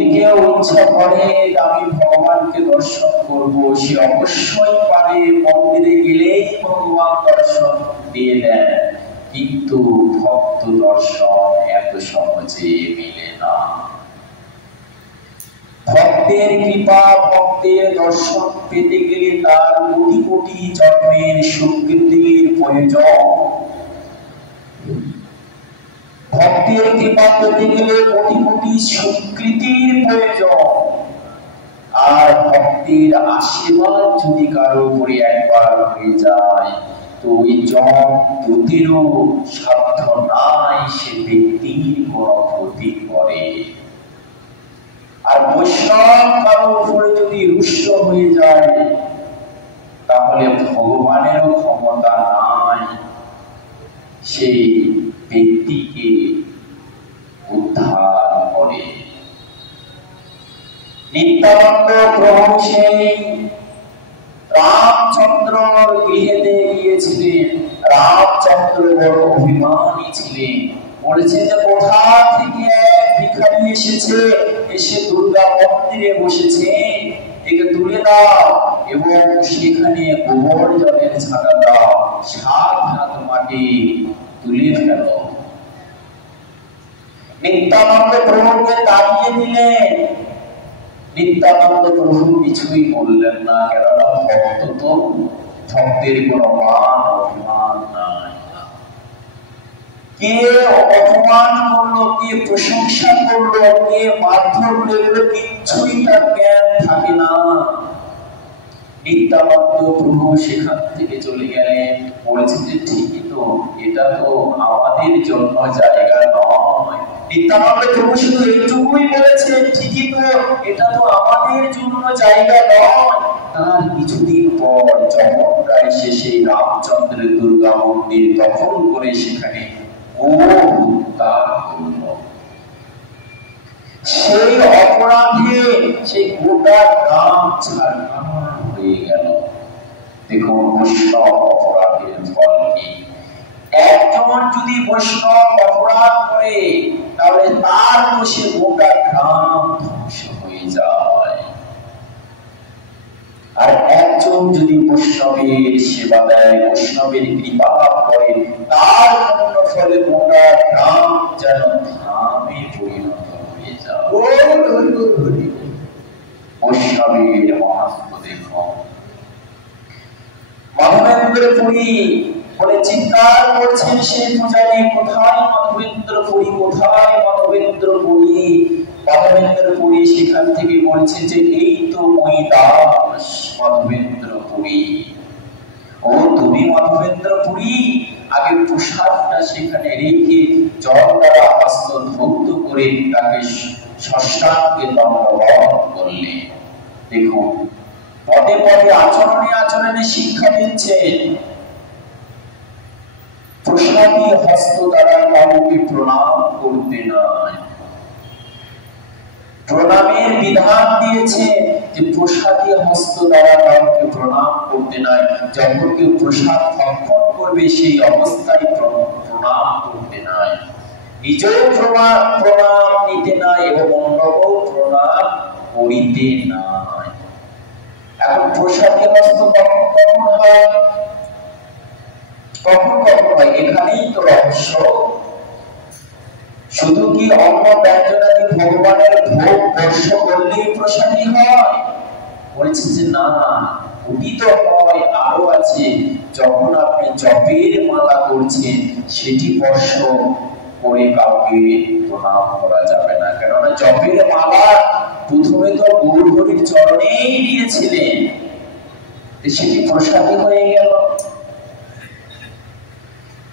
কেউ ইচ্ছা করে আমি ভগবানকে দর্শন করব, সে অবশ্যই পারে, মন্দিরে গেলেই ভগবান দর্শন দিয়ে দেন। কিন্তু ভক্ত দর্শন এত সহজে মেলে না। ভক্তের কৃপা, ভক্তের দর্শন পেতে গেলে তার কোটি কোটি জন্মের সুকৃতির প্রয়োজন। ভক্তের কৃপা পেতে গেলে কোটি কোটি সুকৃতির প্রয়োজন। আর ভক্তির আশীর্বাদ যদি কারো উপরে একবার হয়ে যায়, তো ওই জম দুটিরও সাধ্য নাই সে ব্যক্তির কোন ক্ষতি করে। আর বৈষ্ণব কারো উপরে যদি রুষ্ট হয়ে যায়, তাহলে ভগবানেরও ক্ষমতা নাই সেই ব্যক্তিকে উদ্ধার করে। নিত্যানন্দ প্রভু সেই রামচন্দ্রর গৃহেতে গিয়েছিলেন। রামচন্দ্র বড় অভিমানী ছিলেন, বলেছেন যে কোথা থেকে এক ভিখারি এসেছে, এসে দুর্গা মন্দিরে বসেছে, একে তুলে দাও এবং সেখানে গোবর জলের ছাতা দাও, 7 হাত মাটি তুলে ফেল। নিত্যানন্দ প্রভুকে তাড়িয়ে দিলেন। নিত্যানন্দ প্রভু কিছুই বললেন না, কেননা ভক্ত তো, ভক্তের কোনো মান অভিমান নাই। কে অপমান করলো, কে প্রশংসা করলো, কে মারধর করলো, কিছুই তার জ্ঞান থাকে না। নিত্যানন্দ প্রভু সেখান থেকে চলে গেলেন, বলেছেন যে ঠিকই তো, এটা তো আমাদের জন্য জায়গা নয়। নিত্যানন্দ প্রভু শুধু এইটুকুই বলেছেন, ঠিকই তো, এটা তো আমাদের জন্য জায়গা নয়। তার কিছুদিন পর যমকরা এসে সেই রামচন্দ্রের দুর্গা মন্দির দখল করে সেখানে হত্যা করল। সেই অপরাধে সেই গোটা গ্রাম ছাড়খাড় হয়ে গেল। দেখুন বৈষ্ণব অপরাধের ফল কি। একজন যদি বৈষ্ণব অপরাধ করে, তাহলে তার দোষে গোটা গ্রাম ধ্বংস হয়ে যায়। আর একজন যদি বৈষ্ণবের সেবা দেয়, বৈষ্ণবের কৃপা লাভ করে, তার পূর্ণ ফলে গোটা গ্রাম যেন ধামে পরিণত হয়ে যায়। বৈষ্ণবের মাহাত্ম্য দেখুন। মাধবেন্দ্রপুরী বলে চিৎকার করছেন সেই পূজারী, কোথায় মাধবেন্দ্রপুরী, কোথায় মাধবেন্দ্রপুরী। মাধবেন্দ্রপুরী সেখান থেকে বলছে যে এই তো মই দাস মাধবেন্দ্রপুরী। ও তুমি মাধবেন্দ্রপুরী, আগে প্রসাদটা সেখানে রেখে জল দ্বারা হস্ত ধৌত করে তাকে ষষ্ঠাঙ্গে দণ্ডবধ করলে। দেখুন পদে পদে আচরণে আচরণে শিক্ষা দিচ্ছেন। প্রসাদী হস্ত দ্বারা কাউকে প্রণাম করতে নয়। প্রণামের বিধান দিয়েছে যে প্রসাদী হস্ত দ্বারা কাউকে প্রণাম করতে নয়। যখন কেউ প্রসাদ ভক্ষণ করবে সেই অবস্থায় প্রণাম করতে নয়। নিজেও প্রণাম নিতে নয় এবং অন্যকেও প্রণাম করিতে নয়। এখন প্রসাদী হস্ত কখন কখন হয়, কখন কখন হয়, এখানেই তো রহস্য। শুধু কি অন্ন ব্যঞ্জনাদি ভগবানের ভোগ বর্ষ করলেই প্রসাদী হয়? বলছে যে না, ওটি তো হয়, আরো আছে। যখন আপনি জপের মালা করছেন, সেটি বর্ষ করে কাউকে প্রণাম করা যাবে না, কেননা জপের মালা প্রথমে তো গৌর হরির চরণেই দিয়েছিলেন, সেটি প্রসাদী হয়ে গেল।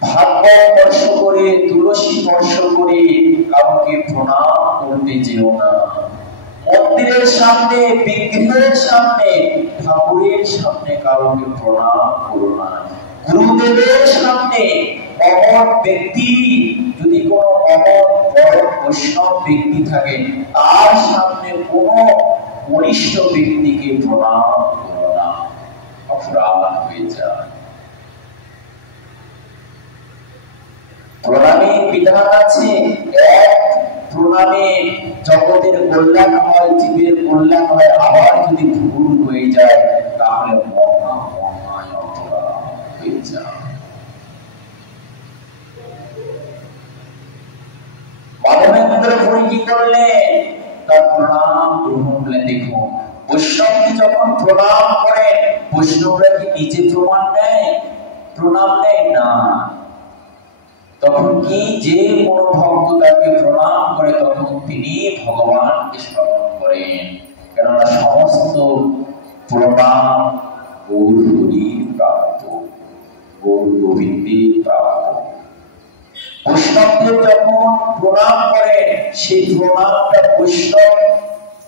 ভাগবত স্পর্শ করে, তুলসী স্পর্শ করে কাউকে প্রণাম করতে যেও না। মন্দিরের সামনে, বিগ্রহের সামনে, ঠাকুরের সামনে কাউকে প্রণাম করো না। গুরুদেবের সামনে অমর ব্যক্তি, যদি কোনো অমর বড় বৈষ্ণব ব্যক্তি থাকে, তার সামনে কোনো বরিষ্ঠ ব্যক্তিকে প্রণাম করো না, অপরাধ হয়ে যায়। প্রণামের বিধান আছে। এক প্রণামে জগতের কল্যাণ হয়, জীবের কল্যাণ হয়। আবার যদি ভুল হয়ে যায় তাহলে মহা মহায় অপরাধ হয়ে যায়। মাধবেন্দ্র পুরী কি করলেন? তার প্রণাম গ্রহণ করলেন। দেখুন, বৈষ্ণবকে যখন প্রণাম করেন, বৈষ্ণবরা কি নিজে প্রণাম নেয় না। তখন কি যে কোনো ভক্ত তাকে প্রণাম করে তখন তিনি ভগবানকে স্মরণ করেন, কেননা সমস্ত প্রণাম গৌর হরির প্রাপ্য, গৌর গোবিন্দের প্রাপ্য। বৈষ্ণবদের যখন প্রণাম করেন, সেই প্রণামটা বৈষ্ণব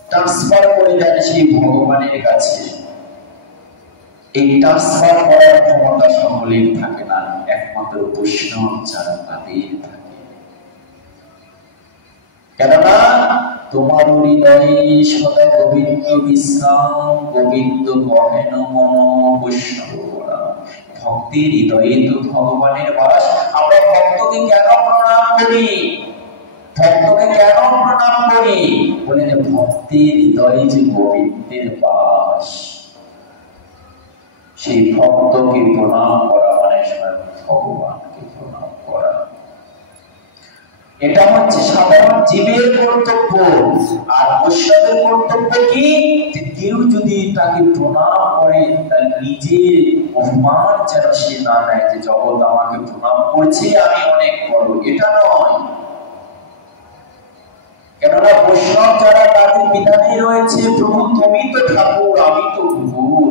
ট্রান্সফার করে দেন সেই ভগবানের কাছে। এই ট্রান্সফার করার ক্ষমতা সকলের থাকে না, একমাত্র বৈষ্ণব যারা তাদের থাকে। কেননা তোমার হৃদয়ে সদা গোবিন্দ বিশ্রাম, গোবিন্দ কহেন মন বৈষ্ণব করা। ভক্তির হৃদয়ে তো ভগবানের বাস। আমরা ভক্তকে কেন প্রণাম করি? বলে যে ভক্তির হৃদয়ে যে গোবিন্দের বাস, সেই ভক্তকে প্রণাম করা মানে ভগবানকে প্রণাম করা। এটা হচ্ছে সাধারণ জীবের কর্তব্য। আর বৈষ্ণবের কর্তব্য কি? যে কেউ যদি তাকে প্রণাম করে তার নিজের অভিমান যেন সে না নেয় যে জগৎ আমাকে প্রণাম করছে, আমি অনেক বড়, এটা নয়। কেননা বৈষ্ণব যারা তাদের বিধানে রয়েছে, প্রভু তুমি তো ঠাকুর, আমি তো কুকুর।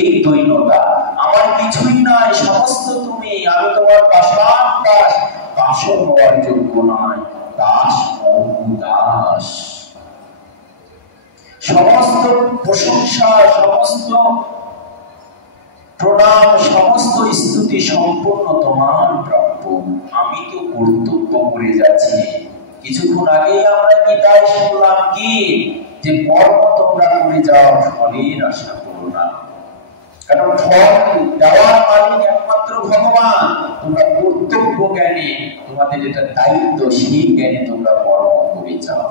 এই দৈন্যতা, আমার কিছুই নাই, সমস্ত তুমি, আমি তোমার পাশান দাস, দাসও হওয়ার যোগ্য নয়, দাস দাস। সমস্ত প্রশংসা, সমস্ত প্রণাম, সমস্ত স্তুতি সম্পূর্ণ তোমার প্রাপ্য। আমি তো কর্তব্য করে যাচ্ছি। কিছুক্ষণ আগেই আমরা গীতায় শুনলাম কি, যে কর্ম তোমরা করে যাও, ফলের আশা করো না। কারণ ফল দেওয়ার মালিক একমাত্র ভগবান। তোমরা কর্তব্য জ্ঞানে, তোমাদের যেটা দায়িত্ব সেই জ্ঞানে তোমরা কর্ম করে যাও।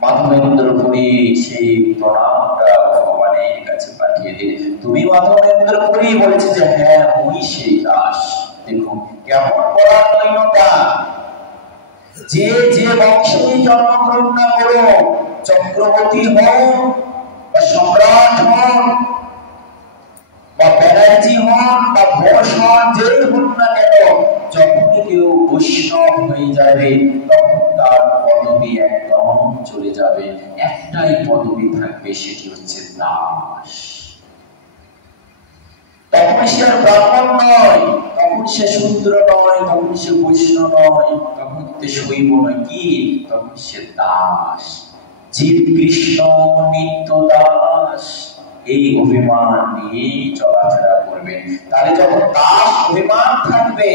মাধবেন্দ্র পুরী সেই প্রণামটা ভগবানের কাছে পাঠিয়ে দিলে, তুমি মাধবেন্দ্র পুরী বলেছে যে হ্যাঁ ওই সেই দাস। দেখুন কেমন বলার দৈন্যতা। যে যে বংশে জন্মগ্রহণ না করো, চক্রবর্তী হন বা সম্রাট হন বা ব্যানার্জি হন বা ঘোষ হন, যেই হন না কেন, যখনই কেউ বৈষ্ণব হয়ে যাবে তখন তার পদবি একদম চলে যাবে। একটাই পদবি থাকবে, সেটি হচ্ছে দাস। তখন সে আর ব্রাহ্মণ নয়, তখন সে শূদ্র নয়, তখন সে বৈষ্ণব নয়, তখন সে শৈব নয়, কি তখন সে দাস। জীব কৃষ্ণ নিত্য দাস, এই অভিমান নিয়ে চলাফেরা করবেন। তাহলে যখন দাস অভিমান থাকবে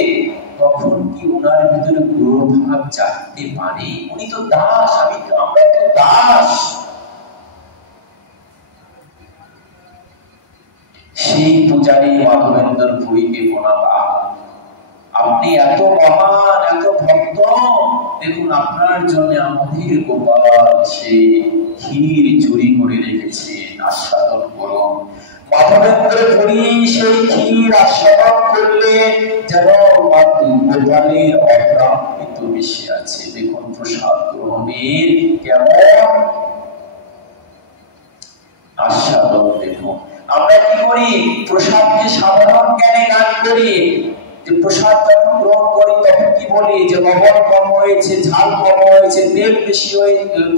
তখন কি উনার ভিতরে গৌরভাব জাগতে পারে? উনি তো দাস, আমরা তো দাস। সেই পূজারী মাধবেন্দ্র পুরীকে প্রণাম। আপনি এত মহান, এত ভক্ত, দেখুন আপনার জন্য আমাদের গোপাল সেই ক্ষীর চুরি করে রেখেছে, আস্বাদন করুন। মাধবেন্দ্র পুরী সেই ক্ষীর আস্বাদন করলে যেন গোপালের অপ্রাপ্ত বেশি আছে। দেখুন প্রসাদ গ্রহণের কেমন আস্বাদন। দেখুন আমরা কি করি, প্রসাদকে সাধারণ জ্ঞানে গান করি। যে প্রসাদ যখন গ্রহণ করি তখন কি বলি যে লবণ কম হয়েছে, ঝাল কম হয়েছে, তেল বেশি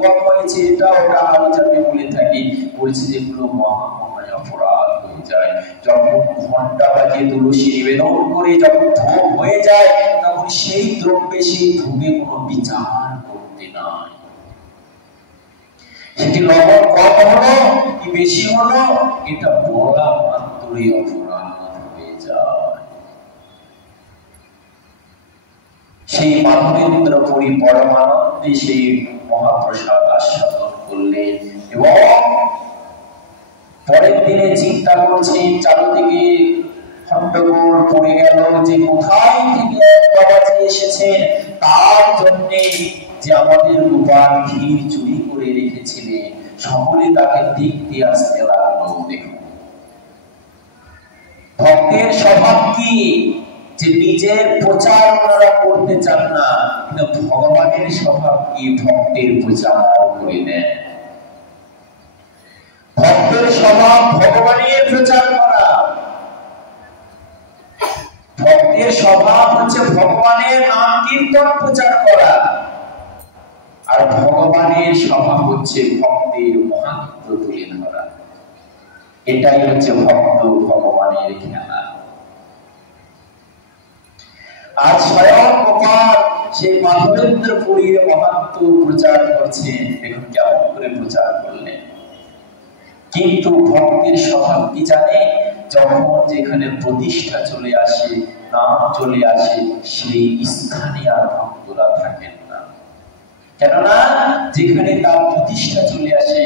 কম হয়েছে, এটা ওটা আমি যাতে বলে থাকি। বলছি যেগুলো মহা মহায় অপরাধ হয়ে যায়। যখন ঘন্টা বাজিয়ে তুলসী নিবেদন করে যখন ধূপ হয়ে যায়, তখন সেই দ্রব্যে সেই ধূপে কোনো বিচার করতে নাই। সেটি লবণ কম হলো কি বেশি হলো, এটা বলা মাত্রই অপরাধ হয়ে যায়। সেই মাধবেন্দ্র পুরী পরমানন্দে সেই মহাপ্রসাদ আস্বাদন করলেন এবং পরের দিনে চিন্তা করছেন, চারিদিকে হট্টগোল পড়ে গেল যে কোথায় থেকে বাবাজি এসেছেন তার জন্য যে আমাদের গোপাল ক্ষীর চুরি করে রেখেছিলেন, সকলে তাকে দেখতে আসতে লাগলো। দেখুন ভক্তের স্বভাব কি, যে নিজের প্রচার ওনারা করতে চান না, কিন্তু ভগবানের স্বভাব কি ভক্তের প্রচার করে দেন। ভক্তের স্বভাব ভগবানের প্রচার করা, ভক্তের স্বভাব হচ্ছে ভগবানের নাম কীর্তন প্রচার করা, আর ভগবানের স্বভাব হচ্ছে ভক্তের মহাত্ম্য তুলে ধরা। এটাই হচ্ছে ভক্ত ভগবানের খেলা। আজ স্বয়ং গোপাল সেই মাধবেন্দ্রপুরীর মহাত্ম্য প্রচার করছেন। দেখুন কেমন করে প্রচার করলেন। কিন্তু ভক্তের স্বভাব কি জানে, যখন যেখানে প্রতিষ্ঠা চলে আসে, নাম চলে আসে, সেই স্থানে আর ভক্তরা থাকেন না। কেননা যেখানে তার প্রতিষ্ঠা চলে আসে,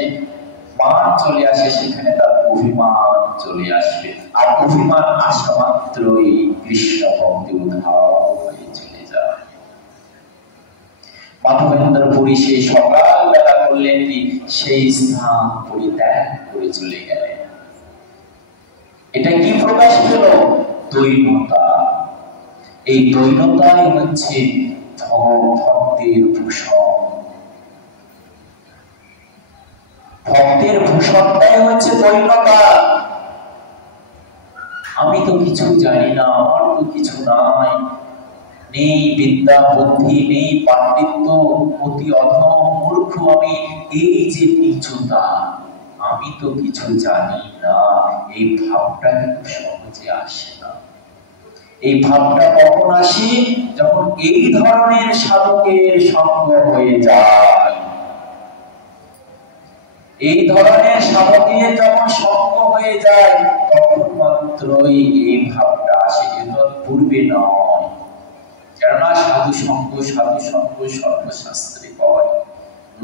মান চলে আসে, সেখানে তার অভিমান চলে আসবে। আর অভিমান আসা মাত্রই কৃষ্ণ ভক্তি উদ্ধার হয়ে চলে যায়। মাধবেন্দ্রপুরী সেই সকালবেলা করলেন কি, সেই স্থান পরিত্যাগ করে চলে গেলেন। এটা কি প্রকাশ পেল? দৈন্যতা। এই দৈন্যতাই হচ্ছে ভক্তের ভূষণ। ভক্তের ভূষণটাই হচ্ছে দৈন্যতা। আমি তো কিছু জানি না, আমার তো কিছু নাই, নেই বিদ্যা বুদ্ধি, নেই পাণ্ডিত্য, অতি অধম মূর্খ আমি, এই যে নিচুতা, আমি তো কিছু জানি না, এই ভাবটা কিন্তু সহজে আসে না। এই ভাবটা কখন আসে? যখন এই ধরনের সাধকের সঙ্গ হয়ে যায়। এই ধরনের সাধকের যখন সঙ্গ হয়ে যায়, তখন মাত্রই এই ভাবটা আসে, কিন্তু পূর্বে নয়। কেননা সাধু সঙ্গ সর্বশাস্ত্রে হয়,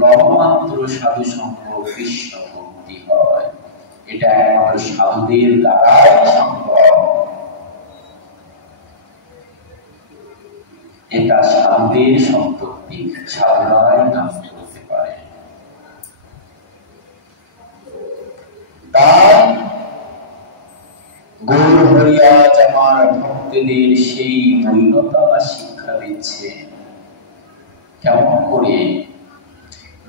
লবমাত্র সাধু সঙ্গ কৃষ্ণ ভক্তি হয়। এটা একমাত্র সাধুদের দ্বারাই সম্ভব। এটা সাধুদের সম্পত্তি, সাধুরাই নাম করতে পারে। তাই গৌর হরিয়াজ আমার ভক্তদের সেই দৈন্যতা শিক্ষা দিচ্ছে, কেমন করে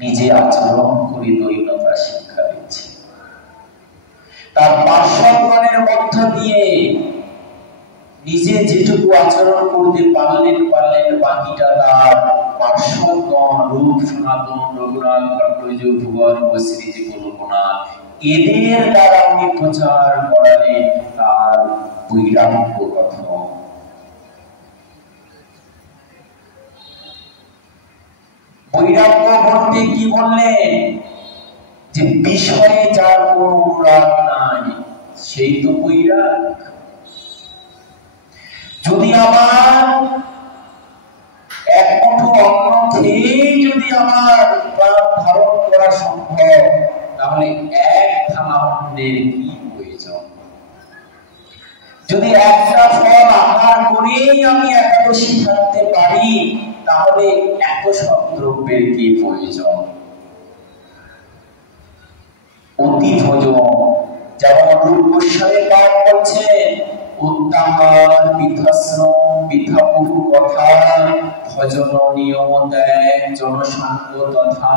নিজে আচরণ করে দৈন্যতা শিক্ষা দিচ্ছে। তার পার্শ্বগণের মধ্য দিয়ে নিজে যেটুকু আচরণ করতে পারলেন, বাকিটা তার পার্শ্বগণ রূপ সনাতন, রঘুনাথ ভট্টাচার্য, ভুবন বসিজি, গোলকনাথ, এদের দ্বারা উনি প্রচার করালেন তার বৈরাগ্য কথা। বৈরাগ্য বলতে কি বললেন? যে বিষয়ে যার কোন অনুরাগ নাই, সেই তো বৈরাগ। যদি আমার এক মুঠো অন্ন খেয়ে যদি আমার প্রাণ ধারণ করা সম্ভব, তাহলে এক থালা অন্নের কি প্রয়োজন? যদি একটা ফল আহার করেই আমি একাদশী থাকতে পারি, তাহলে এত সব দ্রব্যের কি প্রয়োজন? অতি ভোজন, যেমন রূপ গোস্বামী পাঠ করছেন, উত্তাহার বৃদ্ধাশ্রম বৃদ্ধা বহু কথা, ভজন নিয়ম ত্যাগ জনসঙ্গ তথা,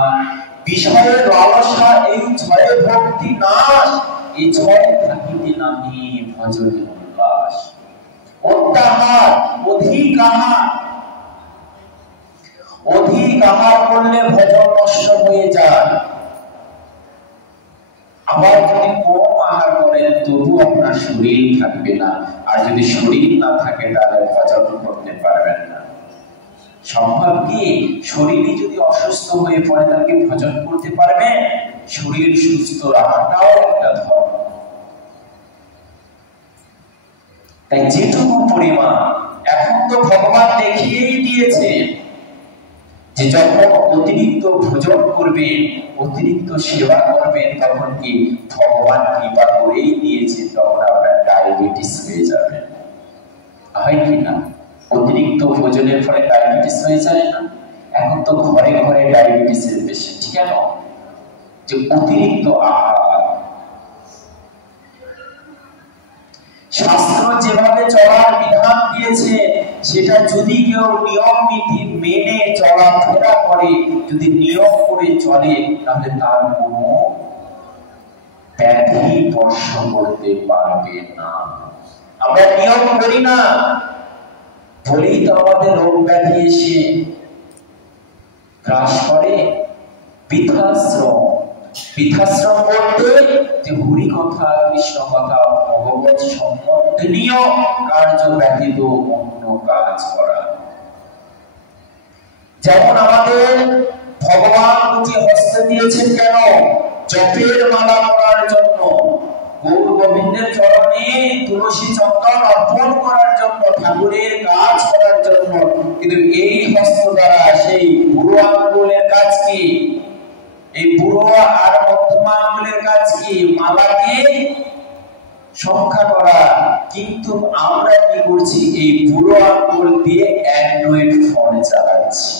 বিষয়ের লালসা এই ছয়ে ভক্তি নাশ, এই ছয়ে থাকিতে নামি ভজনে উল্লাস। উত্তাহার অধিক আহার, অধিক আহার করলে ভজন নষ্ট হয়ে যায়। আবার যদি কম আহার করেন তবু আপনার শরীর থাকবে না, আর যদি শরীর না থাকে তাহলে ভজন করতে পারবেন না। সম্ভব কি? শরীরই যদি অসুস্থ হয়ে পড়ে তাকে ভজন করতে পারবেন? শরীর সুস্থ রাখাটাও একটা ধর্ম। তাই যেটুকু পরিমাণ, এখন তো ভগবান দেখিয়েই দিয়েছে যে যখন অতিরিক্ত ভোজন করবেন, অতিরিক্ত সেবা করবেন, তখন কি ভগবান কৃপা করেই দিয়েছে, তখন আপনার ডায়াবেটিস হয়ে যাবে, হয় কি না? অতিরিক্ত ভোজনের ফলে ডায়াবেটিস হয়ে যায় না? এখন তো ঘরে ঘরে ডায়াবেটিসের পেশেন্ট। কেন? যে অতিরিক্ত আহার। শাস্ত্র যেভাবে চলার বিধান দিয়েছে সেটা যদি কেউ নিয়ম নীতি মেনে চলাফেরা করে, যদি নিয়ম করে চলে, তাহলে তার কোনো ব্যাধি স্পর্শ করতে পারবে না। আমরা নিয়ম করি না বলেই তো আমাদের রোগ ব্যাধি এসে গ্রাস করে। বৃদ্ধাশ্রম বলতে যে হরি কথা, কৃষ্ণ কথা, ভগবত সম্বন্ধীয় কার্য ব্যতীত অন্য কাজ করা। যেমন আমাদের ভগবান দুটি হস্তে দিয়েছেন কেন? জপের মালা করার জন্য, গৌর গোবিন্দের চরণে তুলসী চন্দন অর্পণ করার জন্য, ঠাকুরের কাজ করার জন্য। কিন্তু এই হস্ত দ্বারা সেই বুড়ো আঙ্গুলের কাজ কি? এই বুড়ো আর মধ্যমা আঙ্গুলের কাজ কি? মালাকে সংখ্যা করা। কিন্তু আমরা কি করছি? এই বুড়ো আঙ্গুল দিয়ে অ্যান্ড্রয়েড ফোন চালাচ্ছি।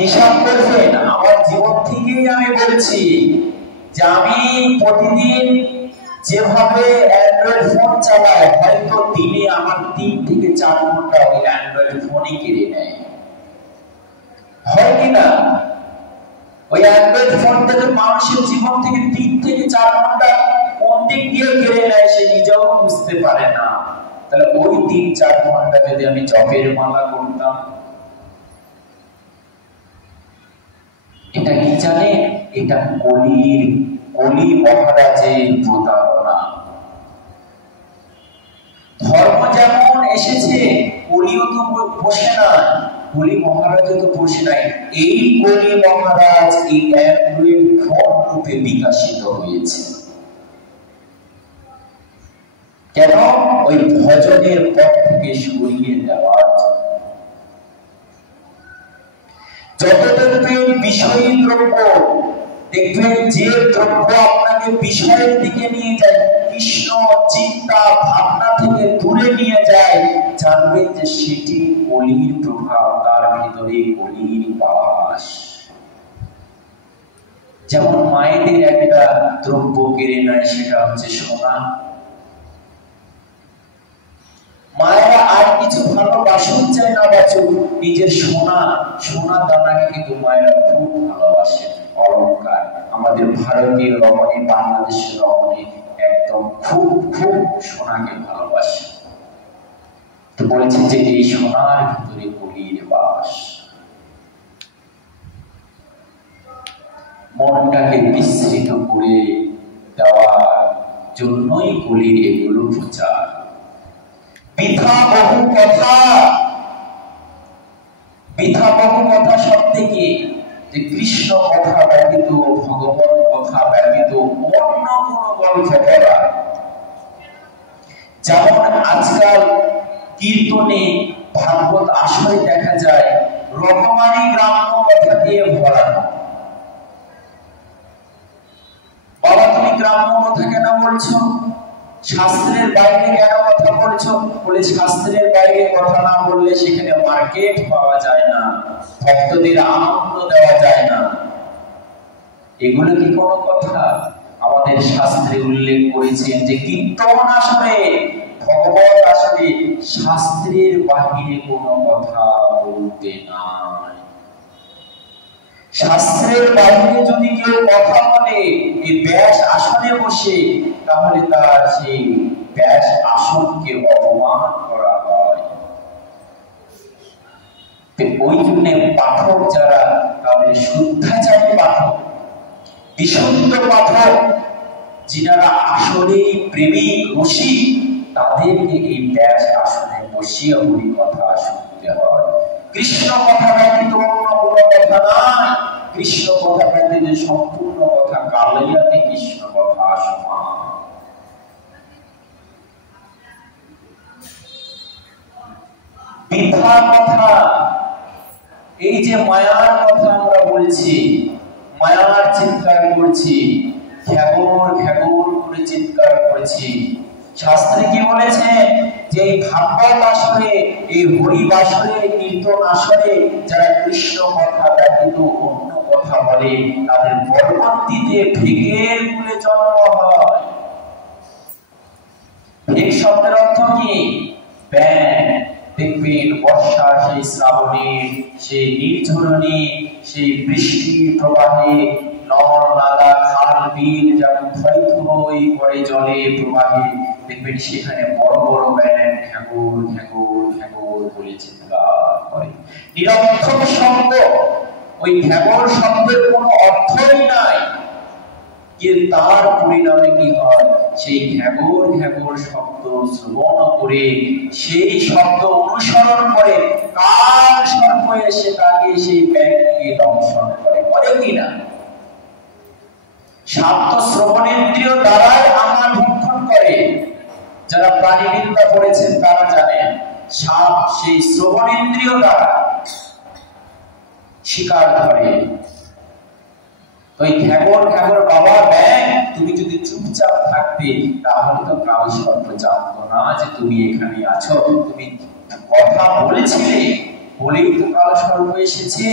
হিসাব করবেন, আমার জীবন থেকেই আমি বলছি যে আমি প্রতিদিন যেভাবে অ্যান্ড্রয়েড ফোন চালাই, হয়তো দিনে আমার 3 থেকে 4 ঘন্টা ওই অ্যান্ড্রয়েড ফোনই কেড়ে নেয়। হয় কিনা? ওই অ্যান্ড্রয়েড ফোন থেকে মানুষের জীবন থেকে 3 থেকে 4 ঘন্টা কোন দিক দিয়ে কেড়ে নেয় সে নিজেও বুঝতে পারে না। তাহলে ওই 3-4 ঘন্টা যদি আমি জপের মালা করতাম, এটা কি জানে? এটা কলি মহারাজের প্রতারণা। ধর্ম যেমন এসেছে, কলিও তো বসে না, কলি মহারাজও তো বসে নাই। এই কলি মহারাজ এই অ্যান্ড্রয়েড ফোন রূপে বিকশিত হয়েছে। কেন? ওই ভজনের পথ থেকে সরিয়ে দেওয়ার জন্য। যত দেখবেন বিষয়ী দ্রব্য, দেখবেন যে দ্রব্য আপনাকে বিষয়ের দিকে নিয়ে যায়, কৃষ্ণ চিন্তা ভাবনা থেকে দূরে নিয়ে যায়, জানবেন যে সেটি কলির প্রভাব, তার ভিতরে কলির বাস। যেমন মায়েদের একটা দ্রব্য কেড়ে নেয়, সেটা হচ্ছে সোনা। মায়েরা আর কিছু ভালোবাসুক চায় না বাঁচুক, নিজের সোনা দানাকে কিন্তু মায়েরা খুব ভালোবাসে। অলংকার আমাদের ভারতীয় রমণী, বাংলাদেশের রমণী একদম খুব সোনাকে ভালোবাসে। তো বলেছে যে এই সোনার ভিতরে কলির বাস। মনটাকে বিস্মৃত করে দেওয়ার জন্যই কলির এগুলো প্রচার। বৃথা বহু কথা শব্দে কি? যে কৃষ্ণ কথা ব্যতীত, ভগবত কথা ব্যতীত অন্য কোন গল্প করা। যেমন আজকাল কীর্তনে, ভাগবত আসরে দেখা যায় রকমারি গ্রাম্য কথা দিয়ে ভরানো। বাবা তুমি গ্রাম্য কথা কেন বলছো? শাস্ত্রের বাইরে কেন কথা বলছো? বলে শাস্ত্রের বাইরে কথা না বললে সেখানে মার্কেট পাওয়া যায় না, ভক্তদের আনন্দ দেওয়া যায় না। এগুলো কি কোনো কথা? আমাদের শাস্ত্রে উল্লেখ করেছেন যে কীর্তন আসরে, ভগবত আসরে শাস্ত্রের বাহিরে কোনো কথা বলতে নাই। শাস্ত্রের বাইরে যদি কেউ কথা বলে এই ব্যাস আসনে বসে, তাহলে তার সেই ব্যাস আসনকে অপমান করা হয়। ওই জন্য পাঠক যারা, তাদের শুদ্ধাচারী পাঠক, বিশুদ্ধ পাঠক, যিনারা আসলেই প্রেমিক রসিক, তাদেরকে এই ব্যাস আসনে বসিয়ে হরি কথা শুনতে হয়। কৃষ্ণ কথা ব্যতীত অন্য কোনো কথা নাই। কৃষ্ণ কথা ব্যতীত সম্পূর্ণ কথা কালাইয়াতে কৃষ্ণ কথা সমান। বৃথা কথা, এই যে মায়ার কথা আমরা বলছি, মায়ার চিৎকার করছি, ঘ্যাগর ঘ্যাগর করে চিৎকার করছি, শাস্ত্রে কি বলেছে যে এই ভাগবত আসরে, এই হরি বাসরে, কীর্তন আসরে যারা কৃষ্ণ কথা ব্যতীত অন্য কথা বলে তাদের পরবর্তীতে ভেগের কুলে জন্ম হয়। ভেগ শব্দের অর্থ কি? ব্যাং। দেখবেন বর্ষার সেই শ্রাবণে, সেই নির্ঝরণে, সেই বৃষ্টির প্রবাহে নর নালা খাল বিল যেমন থই থই করে জলে প্রবাহে, দেখবেন সেখানে বড় বড় ব্যাং ঘ্যাগর ঘ্যাগর ঘ্যাগর বলে চিৎকার করে। নিরর্থক শব্দ, ওই ঘ্যাগর শব্দের কোনো অর্থই নাই, কিন্তু তার পরিণামে কি হয়? সেই ঘ্যাগর ঘ্যাগর শব্দ শ্রবণ করে, সেই শব্দ অনুসরণ করে কাল সর্প এসে তাকে সেই ব্যাংকে দংশন করে। করে কিনা? সাপ তো শ্রবণেন্দ্রিয় দ্বারাই আহার ভক্ষণ করে। যারা প্রাণীবিদ্যা পড়েছেন তারা জানেন সাপ সেই শ্রবণেন্দ্রিয় দ্বারা শিকার ধরে। ওই ঘ্যাগর ঘ্যাগর বাবা ব্যাং, তুমি যদি চুপচাপ থাকতে তাহলে তো কাল সর্প জানতো না যে তুমি এখানে আছো। তুমি কথা বলেছিলে বলেই তো কাল সর্প এসেছে।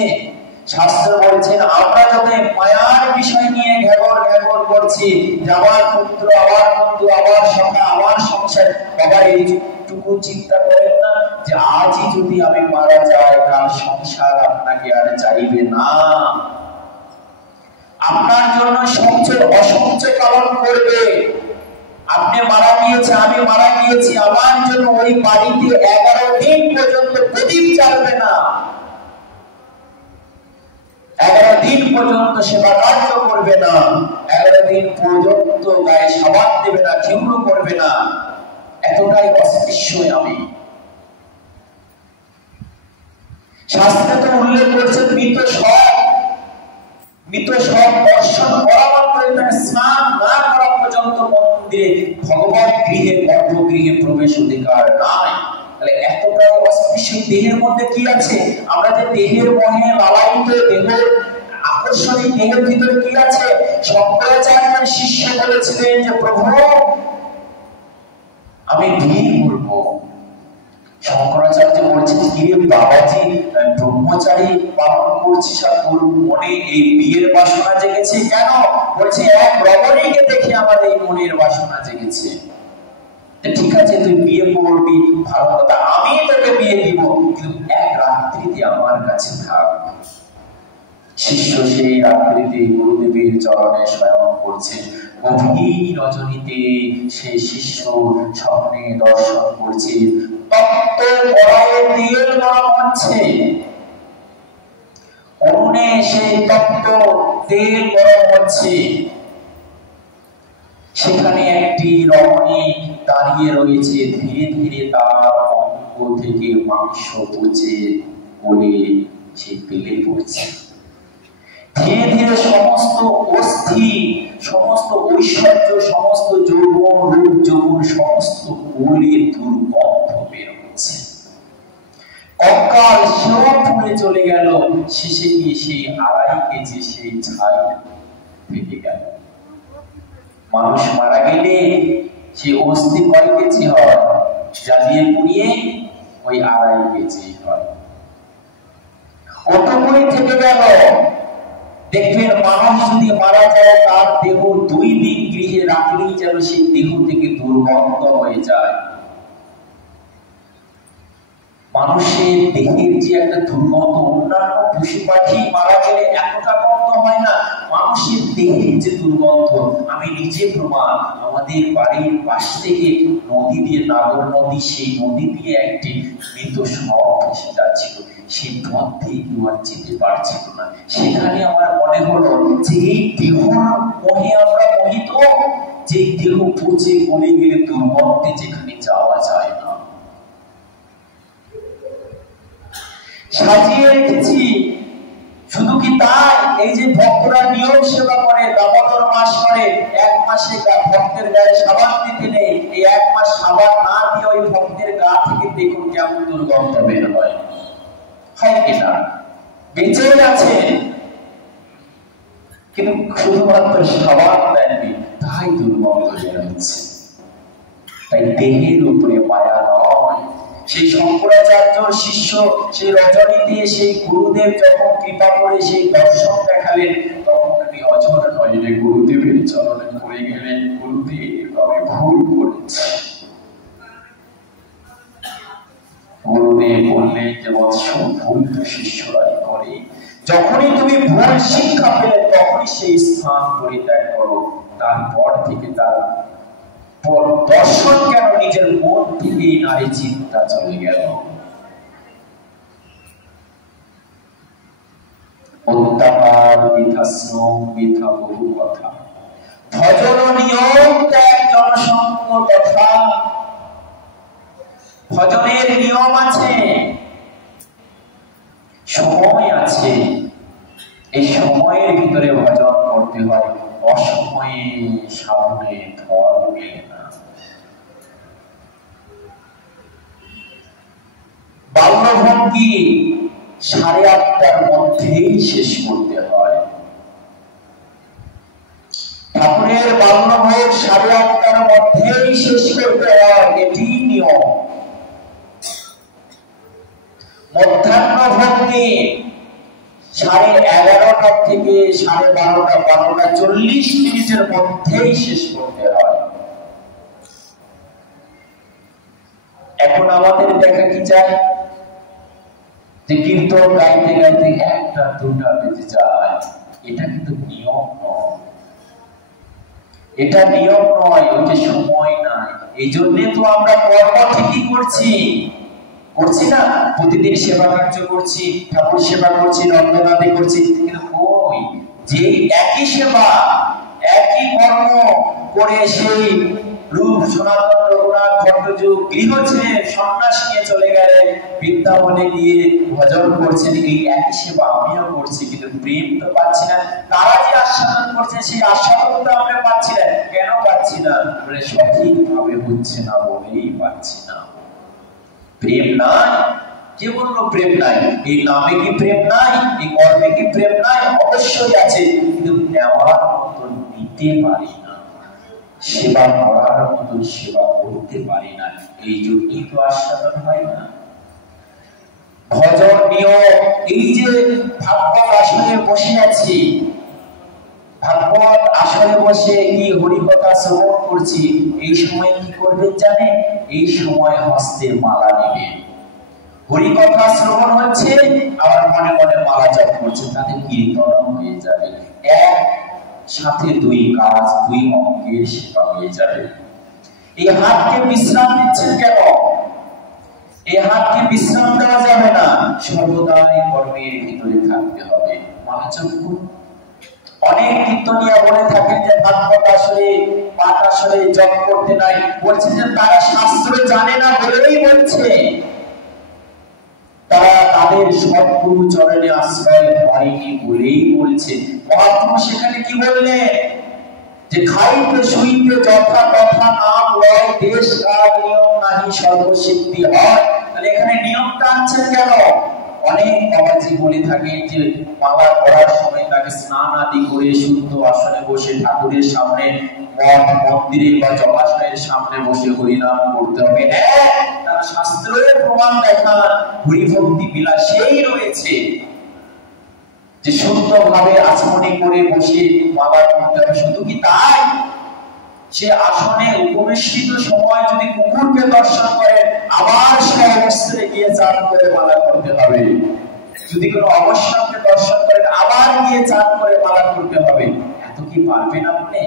শাস্ত্র বলছেন আমরা যাতে মায়ার বিষয় নিয়ে ঘ্যাগর ঘ্যাগর করছি, যে আমার পুত্র, আমার বন্ধু, আমার সখা, আমার সংসার, বাবা এইটুকু চিন্তা করেন না যে আজই যদি আমি মারা যাই কাল সংসার আপনাকে আর চাইবে না, আপনার জন্য সঞ্চয় অসঞ্চয় পালন করবে। আপনি মারা গিয়েছে, আমি মারা গিয়েছি, আমার জন্য ওই বাড়িতে 11 দিন পর্যন্ত প্রদীপ জ্বালবে না, 11 দিন পর্যন্ত সেবা কার্য করবে না, 11 দিন পর্যন্ত গায়ে সাবান দেবে না, ক্ষিপ্র করবে না। এতটাই অস্পৃশ্যই আমি। শাস্ত্রে তো উল্লেখ করেছেন মৃত সব দর্শন করা মাত্র তাকে স্নান না করা পর্যন্ত মন্দিরে ভগবত গৃহে গর্ভগৃহে প্রবেশ অধিকার নাই। তাহলে এতটা অস্পৃশ্য দেহের মধ্যে কি আছে? আমরা যে দেহের মোহে লালায়িত, দেহের আকর্ষণী দেহের ভিতরে কি আছে? শঙ্করাচার্যের শিষ্য বলেছিলেন যে প্রভু আমি বিয়ে করব। শঙ্করাচার্য বলছেন কি রে বাবাজি, ব্রহ্মচারী পালন করছিস আর তোর মনে এই বিয়ের বাসনা জেগেছে কেন? বলছে এক রমণীকে দেখে আমার এই মনের বাসনা জেগেছে। ঠিক আছে তুই বিয়ে করবি, ভালো কথা, আমি তোকে বিয়ে দিব, কিন্তু এক রাত্রিতে আমার কাছে থাক। শিষ্য সেই রাত্রিতে গুরুদেবের চরণে শয়ন করছে। গভীর রজনীতে সেই শিষ্য স্বপ্নে দর্শন করছে তপ্ত কড়াইয়ে তেল গরম হচ্ছে, অরুণে সেই তপ্ত তেল গরম হচ্ছে, সেখানে একটি রমণী দাঁড়িয়ে রয়েছে। ধীরে ধীরে তার অঙ্গ থেকে মাংস পচে গলে সে তেলে পড়ছে। ধীরে ধীরে সমস্ত অস্থি, সমস্ত ঐশ্বর্য, সমস্ত যৌবন, রূপ যৌবন সমস্ত গলে দুর্গন্ধ বের হচ্ছে। কঙ্কাল সেও পুড়ে চলে গেল। শেষে গিয়ে সেই 2.5 কেজি সেই ছাই থেকে গেল। মানুষ মারা গেলে সেই অস্থি কয় কেজি হয়? জ্বালিয়ে পুড়িয়ে ওই 2.5 কেজি হয়। ওটুকুই থেকে গেল। দেখবেন মানুষ যদি মারা যায় তার দেহ 2 দিন গৃহে রাখলেই যেন সেই দেহ থেকে দুর্গন্ধ হয়ে যায়। মানুষের দেহের যে একটা দুর্গন্ধ, অন্যান্য পশু পাখি মারা গেলে এতটা গন্ধ হয় না, মানুষের দেহের যে দুর্গন্ধ, আমি নিজে প্রমাণ। আমাদের বাড়ির পাশ থেকে নদী দিয়ে, নাগর নদী, সেই নদী দিয়ে একটি মৃত সব ভেসে যাচ্ছিল। সেই পথ দিয়ে কেউ আর যেতে পারছিল না। সেখানে আমার মনে হলো যে এই দেহর মোহে আমরা মোহিত, যে দেহ পচে গলে গেলে দুর্গন্ধে যেখানে যাওয়া যায় না, সাজিয়ে রেখেছি। শুধু কি তাই, এই যে ভক্তরা নিয়ম সেবা করে, দামোদর মাস করে, 1 মাসে ভক্তের গায়ে সাবান দিতে নেই, এই 1 মাস সাবান না দিয়ে ওই ভক্তের গা থেকে দেখুন কেমন দুর্গন্ধ বের হয়। হয় কিনা? বেঁচে আছে কিন্তু শুধুমাত্র সাবান দেননি, তাই দুর্গন্ধ বের হচ্ছে। তাই দেহের উপরে মায়া নয়। সেই শঙ্করাচার্যর শিষ্য সেই রজনীতে সেই গুরুদেব যখন কৃপা করে সেই দর্শন দেখালেন, তখন আমি অঝর নয় রে গুরুদেবের চরণে পড়ে গেলেন, গুরুদেব আমি ভুল করেছি। গুরুদেব বললেন যে বৎস, ভুল তো শিষ্যরাই করে। যখনই তুমি ভুল শিক্ষা পেলে তখনই সেই স্থান পরিত্যাগ করো। তারপর থেকে তার দর্শন কেন নিজের মন থেকে নারী চিন্তা চলে গেল। অত্যাচার বৃথাশ্রম বৃথা বহু কথা, ভজন নিয়ম ত্যাগ জনসঙ্গ তথা। ভজনের নিয়ম আছে, সময় আছে, এই সময়ের ভিতরে ভজন করতে হয়। অসময়ে সাধনে ফল মেলে না। বাল্যভঙ্গি 8:30টার মধ্যেই শেষ করতে হয়। ঠাকুরের বাল্যভোগ 8:30টার মধ্যেই শেষ করতে হয়, এটি নিয়ম। মধ্যাহ্ন ভঙ্গি 11:30 থেকে 12:30, 12:40 মধ্যেই শেষ করতে হয়। এখন আমাদের দেখা কি যায় যে কীর্তন গাইতে গাইতে 1টা 2টা বেজে যায়। এটা কিন্তু নিয়ম নয়, এটা নিয়ম নয়, ওটা সময় নাই। এই জন্য তো আমরা কর্ম ঠিকই করছি না, প্রতিদিন সেবা কার্য করছি, ঠাকুর সেবা করছি, নন্দনাদি করছি, কিন্তু ওই যে একই সেবা একই কর্ম করে সেই রূপ সনাতন রঘুনাথ ভট্টযুগ গৃহ ছেড়ে সন্ন্যাস নিয়ে চলে গেলেন, বৃন্দাবনে গিয়ে ভজন করছেন, এই একই সেবা আমিও করছি, কিন্তু প্রেম তো পাচ্ছি না। তারা যে আস্বাদন করছে সেই আস্বাদন তো আমরা পাচ্ছি না। কেন পাচ্ছি না? বলে সঠিকভাবে হচ্ছে না বলেই পাচ্ছি না। প্রেম নাই। কে বললো প্রেম নাই? এই নামে কি প্রেম নাই? এই কর্মে কি প্রেম নাই? অবশ্যই আছে, কিন্তু নেওয়ার মতন নিতে পারি না, সেবা করার মতন সেবা করতে পারি না। এই জন্যই তো আস্বাদন হয় না। ভজন নিয়ম, এই যে ভাগবত আসনে বসে আছি, ভাগবত আসনে বসে কি হরিকথা শ্রবণ করছি, এই সময় কি করবেন জানেন? এই সময় হস্তে মালা নেবেন। হরিকথা শ্রবণ হচ্ছে, আবার মনে মনে মালা জপ করছে, তাতে কীর্তন হয়ে যাবে। এক সাথে দুই কাজ, দুই অঙ্গের সেবা হয়ে যাবে। এই হাতকে বিশ্রাম দিচ্ছেন কেন? এই হাতকে বিশ্রাম দেওয়া যাবে না, সর্বদাই কর্মের ভিতরে থাকতে হবে। মালা জপ করুন। অনেক কীর্তনিয়া বলে থাকেন যে ভাগবত আসলে পাঠ আসলে জপ করতে নাই, বলছে যে তারা শাস্ত্র জানে না বলেই বলছে, তারা তাদের সদ্গুরু চরণে আশ্রয় হয়নি বলেই বলছে। মহাত্মা সেখানে কি বললেন? যে খাইতে শুইতে যথা তথা নাম লয়, দেশ কাল নিয়ম নাহি সর্বসিদ্ধি হয়। তাহলে এখানে নিয়ম টানছেন কেন? অনেক বাবাজি বলে থাকেন যে মালা করার সময় তাকে স্নান আদি করে শুদ্ধ আসনে বসে ঠাকুরের সামনে, মঠ মন্দিরে বা জলাশয়ের সামনে বসে হরিনাম করতে হবে। তারা শাস্ত্রের প্রমাণ দেখান হরিভক্তি বিলাসেই রয়েছে যে শুদ্ধভাবে আচমনি করে বসে মালা করতে হবে। শুধু কি তাই? সে আসনে উপবেশিত সময় যদি কুকুরকে দর্শন করে, আবার সে অবস্থায় গিয়ে চান করে মালা করতে হবে। যদি কোনো অবশ্যকে দর্শন করেন, আবার গিয়ে চান করে মালা করতে হবে। এত কি পারবেন আপনি?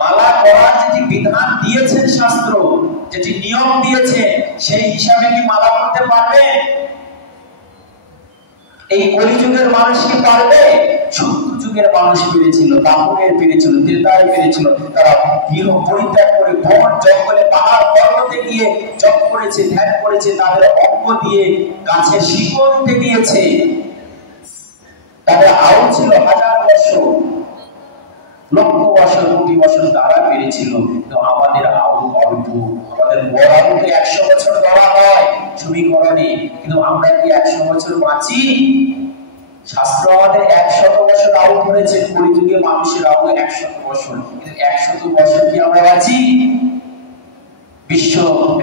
মালা করার যেটি বিধান দিয়েছেন শাস্ত্র, যেটি নিয়ম দিয়েছে, সেই হিসাবে কি মালা করতে পারবে? এই কলিযুগের মানুষ কি পারবে? সত্য যুগের মানুষ পেরেছিল, দাপনের পেরেছিল, ত্রেতার পেরেছিল। তারা গৃহ পরিত্যাগ করে বন জঙ্গলে পাহাড় পর্বতে গিয়ে জপ করেছে, ধ্যান করেছে, তাদের অঙ্গ দিয়ে গাছের শিকড় উঠে গিয়েছে। তাদের আয়ু ছিল 1000 বছর, লক্ষ বছর, কোটি বছর তারা পেরেছিল। কিন্তু আমাদের আয়ু অল্প, আমাদের বড় আয়ুকে 100 বছর ধরা হয় সমীকরণে, কিন্তু আমরা কি 100 বছর বাঁচি? শাস্ত্র আমাদের 100 বছর আয়ু ধরেছে। কলিযুগে মানুষের আয়ু 100 বছর, কিন্তু 100 বছর কি আমরা বাঁচি? বিশ্ব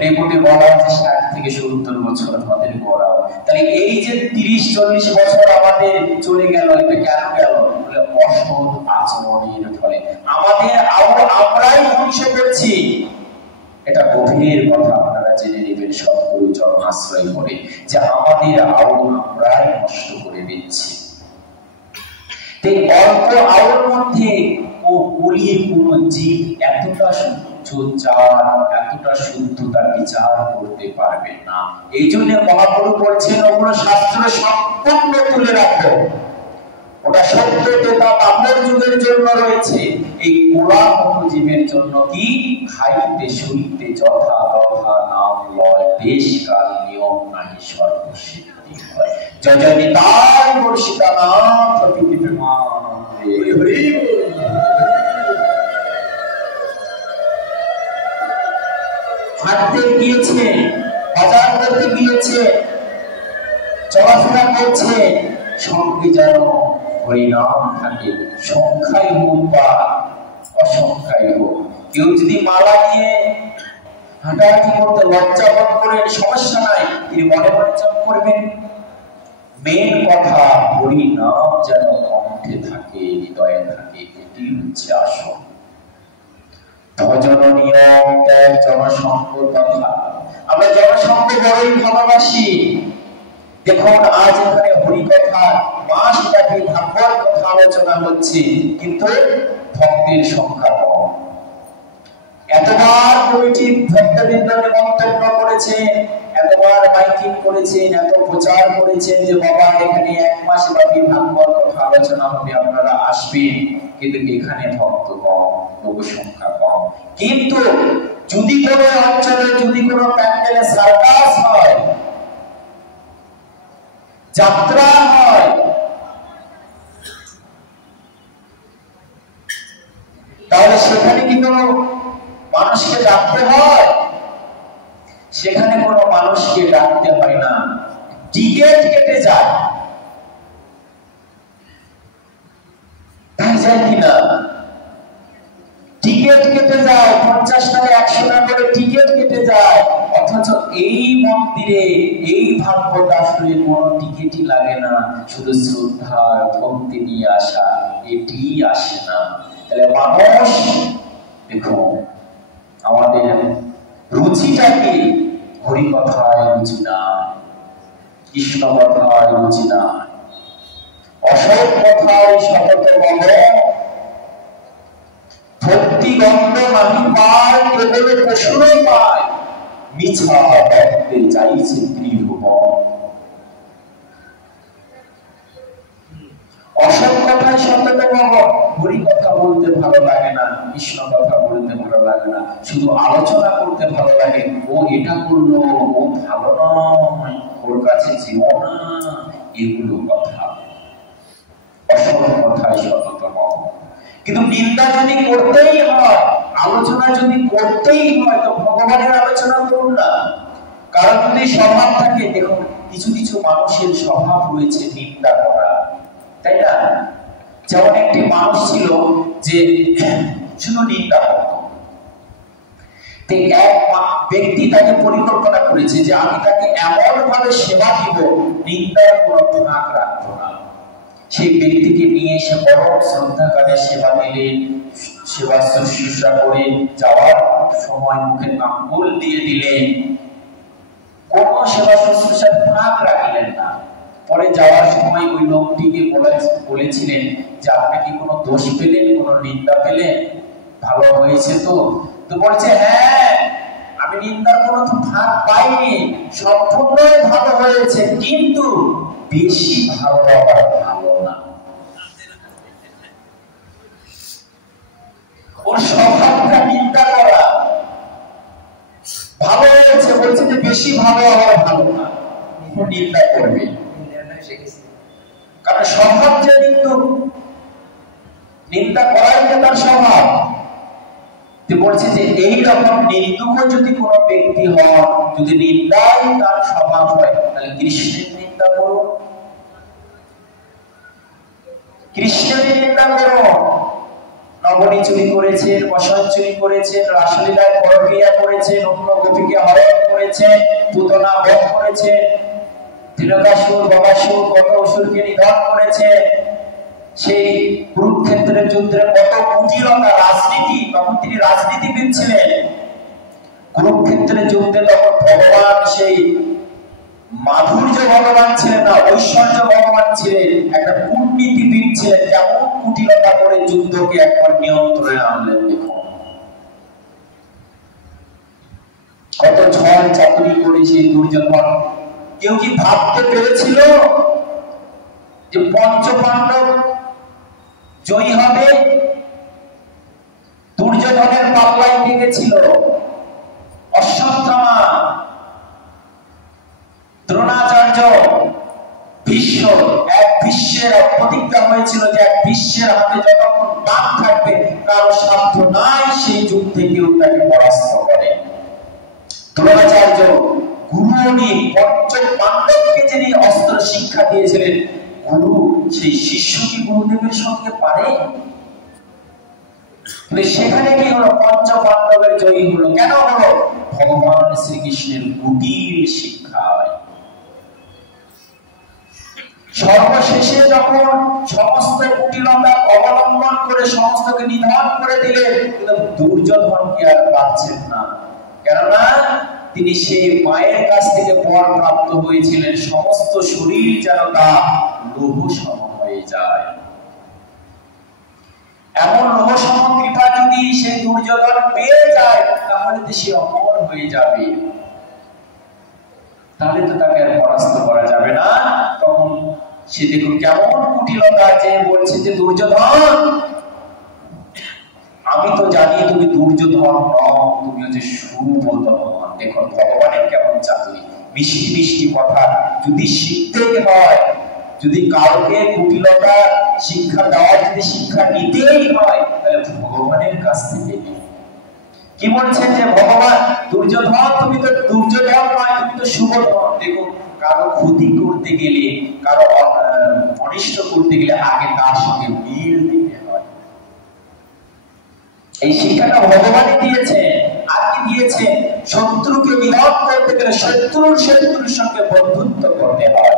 রেকর্ডে বলা আছে 60 থেকে 70 বছর আমাদের গড়াও। তাহলে এই যে 30-40 বছর আমাদের চলে গেল, এটা কেন গেল? বলে অসৎ আচরণের ফলে আমাদের আমরাই ধ্বংস করছি। এটা গভীর কথা আপনারা জেনে নেবেন সৎগুরু চরণ আশ্রয় করে, যে আমাদের আমরাই নষ্ট করে দিচ্ছি। অল্প আলোর মধ্যে ও বলিয়ে কোন জীব এতটা এতটা শুদ্ধতা বিচার করতে পারবে না। এই জন্য মহাপুরু বলছেন ওগুলো শাস্ত্র সম্পূর্ণ তুলে রাখো, ওটা সত্য তা তাপর যুগের জন্য রয়েছে। এই কোরআন জীবের জন্য কি খাইতে শুইতে যথা তথা নাম লয়, দেশ কাল নিয়ম নাহি সর্বসিদ্ধি হয়। জয় জয় নিতাই গৌর সীতানাথ প্রতি প্রেমানন্দে। হাঁটতে গিয়েছে, বাজার করতে গিয়েছে, চলাফেরা করছে, সঙ্গে যেন হরিনাম থাকে, সংখ্যাই হোক বা অসংখ্যাই হোক। কেউ যদি মালা নিয়ে হাঁটাহাঁটি করতে লজ্জা বোধ করেন, সমস্যা নাই, তিনি মনে মনে জপ করবেন। মেন কথা হরিনাম যেন কণ্ঠে থাকে, হৃদয়ে থাকে, এটি হচ্ছে আসল। ভজন নিয়ম ত্যাগ জনসংঘ কথা। আমরা জনসংঘ বড়ই ভালোবাসি। দেখুন আজ এখানে হরিকথা মাসব্যাপী ভাগবত কথা আলোচনা হচ্ছে, কিন্তু ভক্তের সংখ্যা কম। এতবার কমিটি ভক্তবৃন্দ মন্তব্য করেছেন, এতবার মাইকিং করেছেন, এত প্রচার করেছেন যে বাবা এখানে 1 মাস ব্যাপী ভাগবত কথা আলোচনা হবে, আপনারা আসবেন, কিন্তু এখানে ভক্ত কম, লোক সংখ্যা কম। কিন্তু যদি কোনো অঞ্চলে, যদি কোনো প্যান্ডেলে সার্কাস হয়, যাত্রা হয়, তাহলে সেখানে কি কোনো মানুষকে ডাকতে হয়? সেখানে কোনো মানুষকে ডাকতে হয় না, টিকিট কেটে যায়। তাই যায় কিনা? টিকিট কেটে যায়, 50 টাকা 100 টাকা করে টিকিট কেটে যায়। অথচ এই মন্দিরে এই ভাগবত আসলে কোনো টিকিটই লাগে না, শুধু শ্রদ্ধা ভক্তি নিয়ে আসা, এটি আসে না। তাহলে মানুষ দেখো আমাদের রুচিটা কি? হরি কথায় রুচি না, কৃষ্ণ কথায় রুচি না, অসৎ কথায় শপথ বল, ভক্তি গন্ধ মাহি পায়, কেবল পশুরই পায়, মিছা ভক্তে চাইছে ত্রিভুবন। অসৎ কথায় শপথ বল, হরি কথা বলতে ভালো লাগে না, কৃষ্ণ কথা বলতে ভালো লাগে না, শুধু আলোচনা করতে ভালো লাগে। ও এটা করলো, ও ভালো নয়, ওর কাছে যেও না, এগুলো কথা। অসৎ কথায় শপথ বল। কিন্তু নিন্দা যদি করতেই হয়, আলোচনা যদি করতেই হয়, তো ভগবানের আলোচনা করুন না। কারণ যদি স্বভাব থাকে, দেখুন কিছু কিছু মানুষের স্বভাব রয়েছে নিন্দা করা, তাই না? যেমন একটি মানুষ ছিল যে শুধু নিন্দা করত। এক ব্যক্তি তাকে পরিকল্পনা করেছে যে আমি তাকে এমন ভাবে সেবা দিব, নিন্দার কোনো ফাঁক রাখবো না। সেই ব্যক্তিকে নিয়ে এসে পরম শ্রদ্ধাকারে সেবা দিলেন, সেবা শুশ্রূষা করে যাওয়ার সময় মুখে আঙ্গুল দিয়ে দিলেন, কোন সেবা শুশ্রূষার ফাঁক রাখলেন না। পরে যাওয়ার সময় ওই লোকটিকে বলেছিলেন যে আপনি কি কোনো দোষ পেলেন, কোনো নিন্দা পেলেন, ভালো হয়েছে তো? তো বলছে হ্যাঁ, আমি নিন্দার কোনো ফাঁক পাইনি, সম্পূর্ণই ভালো হয়েছে, কিন্তু বেশি ভালো আবার ভালো না। ওর স্বভাবটা নিন্দা করা। ভালো হয়েছে বলছে যে বেশি ভালো আবার ভালো না, নিন্দা করবে। কারণ স্বভাব যে নিন্দা করাই যে তার স্বভাব। বলছে যে এইরকম নিন্দুক যদি কোনো ব্যক্তি হয়, যদি নিন্দাই তার স্বভাব হয়, তাহলে কৃষ্ণের নিন্দা করো, কৃষ্ণের নিন্দা করো, নবনী চুরি করেছেন, বসন চুরি করেছেন, রাসলীলায় পরক্রিয়া করেছেন, অন্য গোপীকে হরণ করেছেন, পুতনা বধ করেছেন, তিলকাসুর বকাসুর কত অসুরকে নিধন করেছেন। সেই কুরুক্ষেত্রের যুদ্ধে কত কুটিলতা, রাজনীতি, তখন তিনি রাজনীতিবিদ ছিলেন। কুরুক্ষেত্রের যুদ্ধে তখন ভগবান সেই মাধুর্য ভগবান ছিলেন না, ঐশ্বর্য ভগবান ছিলেন, একটা কূটনীতিবিদ ছিলেন। কেমন কুটিলতা করে যুদ্ধকে একবার নিয়ন্ত্রণে আনলেন দেখুন। কত ঝড় চাতুরি করে সেই দুর্যোধন। কেউ কি ভাবতে পেরেছিল যে পঞ্চপাণ্ডব জয়ী হবে? দুর্যোধনের পাল্লায় লেগেছিল অশ্বত্থামা, দ্রোণাচার্য, ভীষ্ম। এক ভীষ্মের প্রতিজ্ঞা হয়েছিল যে এক ভীষ্মের হাতে যতক্ষণ বাণ থাকবে কারো সাধ্য নাই সেই যুদ্ধে কেউ তাকে পরাস্ত করে। দ্রোণাচার্য গুরু, পঞ্চ পাণ্ডবকে যিনি অস্ত্র শিক্ষা দিয়েছিলেন, গুরু সেই শিষ্য কি গুরুদেবের সঙ্গে পারে? সেখানে কি হলো? পঞ্চ পাণ্ডবের জয়ী হলো। কেন হলো? ভগবান শ্রীকৃষ্ণের কুটিল শিক্ষায়। সর্বশেষে যখন সমস্ত কুটিলতা অবলম্বন করে সমস্তকে নিধন করে দিলেন, কিন্তু দুর্যোধনকে আর পাচ্ছেন না। কেননা তিনি সেই মায়ের কাছ থেকে বর প্রাপ্ত হয়েছিলেন, সমস্ত শরীর যেন তা লৌহ সম হয়ে যায়। এমন লৌহ সম কৃপা যদি সেই দুর্যোধন পেয়ে যায়, তাহলে তো সে অমর হয়ে যাবে, তাহলে তো তাকে আর পরাস্ত করা যাবে না। তখন সে দেখুন কেমন কুটিলতা, যে বলছে যে দুর্যোধন, আমি তো জানি তুমি দুর্যোধন নও, তুমি হচ্ছে সুবোধন। দেখুন ভগবানের কেমন চাতুরি, মিষ্টি মিষ্টি কথা যদি শিখতে হয়, যদি কাউকে কুটিলতা শিক্ষা দেওয়া, যদি শিক্ষা নিতেই হয়, তাহলে ভগবানের কাছ থেকে। কি বলছেন যে ভগবান, দুর্যোধন তুমি তো দুর্যোধন নয়, তুমি তো সুবোধন। দেখুন কারো ক্ষতি করতে গেলে, কারো অনিষ্ট করতে গেলে আগে তার সঙ্গে মিল দিতে হয়। এই শিক্ষাটা ভগবানই দিয়েছে। আর কি দিয়েছে? শত্রুকে নিধন করতে গেলে শত্রুর সঙ্গে বন্ধুত্ব করতে হয়।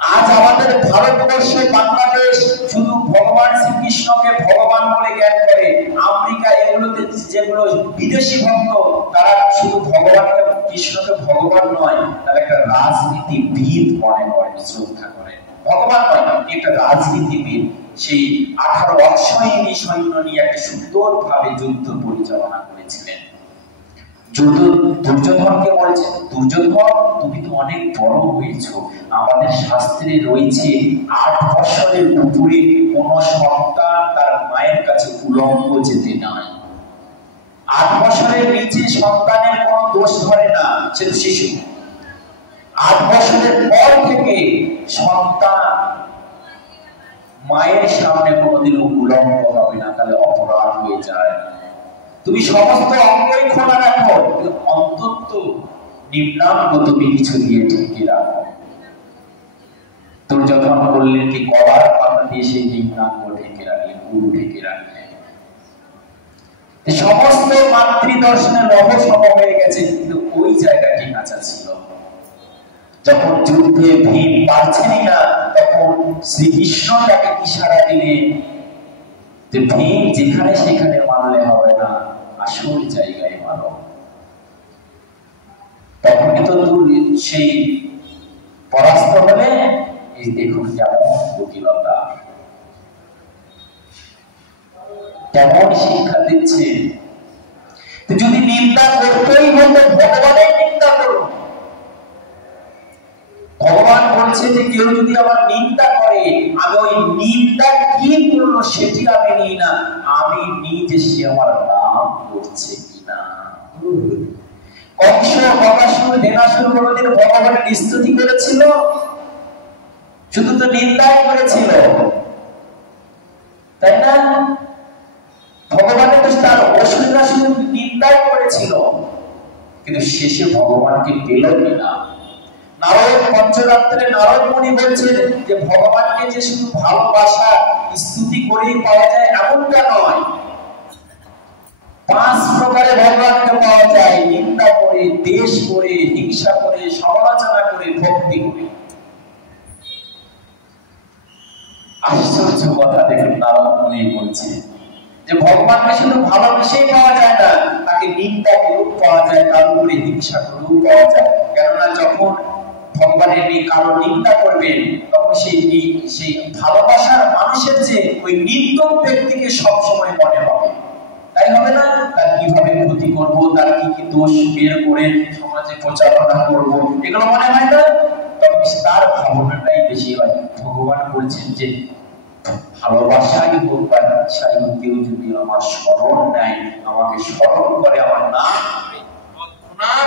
আজ আমাদের ভারতবর্ষে, বাংলাদেশ শুধু ভগবান শ্রীকৃষ্ণকে ভগবান বলে জ্ঞান করে। আমেরিকা এগুলোতে যেগুলো বিদেশি ভক্ত, তারা শুধু ভগবানকে, কৃষ্ণকে ভগবান নয়, তারা একটা রাজনীতিবিদ মনে করেন, শ্রদ্ধা করেন। ভগবান নয়, একটা রাজনীতিবিদ। সেই 18 অশ্বারোহী সৈন্য নিয়ে একটা সুন্দর ভাবে যুদ্ধ পরিচালনা করেছিলেন। দুর্যোধনকে বলেছেন, দুর্যোধন তুমি তো অনেক বড় হয়েছ, আমাদের শাস্ত্রে রয়েছে 8 বছরের উপরে কোন সন্তান তার মায়ের কাছে উলঙ্গ যেতে নাই। 8 বছরের নিচে সন্তানের কোন দোষ ধরে না, সে তো শিশু। 8 বছরের পর থেকে সন্তান মায়ের সামনে কোনোদিনও উলঙ্গ হবে না, তাহলে অপরাধ হয়ে যায়। তুমি সমস্ত অঙ্গই খোলা রাখো, অন্তত নিম্নাঙ্গ তুমি কিছু দিয়ে ঢেকে রাখো। দুর্যোধন করলেন কি? গলার পাতা দিয়ে সেই নিম্নাঙ্গ ঢেকে রাখলেন, গুরু ঢেকে রাখলেন। সমস্ত মাতৃদর্শনে লৌহ সম হয়ে গেছে, কিন্তু ওই জায়গাটি কাঁচা ছিল। যখন যুদ্ধে ভীম পারছেনই না, তখন শ্রীকৃষ্ণ তাকে ইশারা দিলেন যে ভীম যেখানে সেখানে মারলে হবে না, আসল জায়গায় মারো। তখন তো সেই পরাস্ত হলে, এই দেখুন কেমন কুটিলতা, কেমন শিক্ষা দিচ্ছে। যদি নিন্দা করতেই হতো, ভগবানের নিন্দা করো। ভগবান বলছে যে কেউ যদি আমার নিন্দা করে, আমি ওই নিন্দা কি করলো সেটি আমি নিই না, আমি নিজে সে আমার নাম করছে কিনা। কংস, বকাসুর, ধেনাসুর কোনদিন ভগবানের স্তুতি করেছিল? শুধু তো নিন্দাই করেছিল, তাই না? ভগবানের তো তার অসুররা শুধু নিন্দাই করেছিল, কিন্তু শেষে ভগবানকে পেল কিনা? নারায়ণ পঞ্চরাত্রে নারদ মুনি বলছেন যে ভগবানকে যে শুধু ভালোবাসা স্তুতি করেই পাওয়া যায় এমনটা নয়, 5 প্রকারে ভগবানকে পাওয়া যায়: নিন্দা করে, দ্বেষ করে, হিংসা করে, সমালোচনা করে, ভক্তি করে। আশ্চর্য কথা দেখুন, নারদ মুনি বলছে যে ভগবানকে শুধু ভালোবেসেই পাওয়া যায় না, তাকে নিন্দা করেও পাওয়া যায়, তার উপরে হিংসা করেও পাওয়া যায়। কেননা যখন ভগবানের কারো নিন্দা করবেন, তখন সেই ভালোবাসার মানুষের যে ওই নিন্দক ব্যক্তিকে সবসময় মনে হবে, তাই হবে না? তার কিভাবে ক্ষতি করব, তার কি কি দোষ বের করে সমাজে প্রচারণা করব, এগুলো মনে হয় না? তখন তার ভাবনাটাই বেশি হয়। ভগবান বলছেন যে ভালোবাসাই হোক বা হিংসাই হোক, কেউ যদি আমার স্মরণ নেয়, আমাকে স্মরণ করে, আমার নাম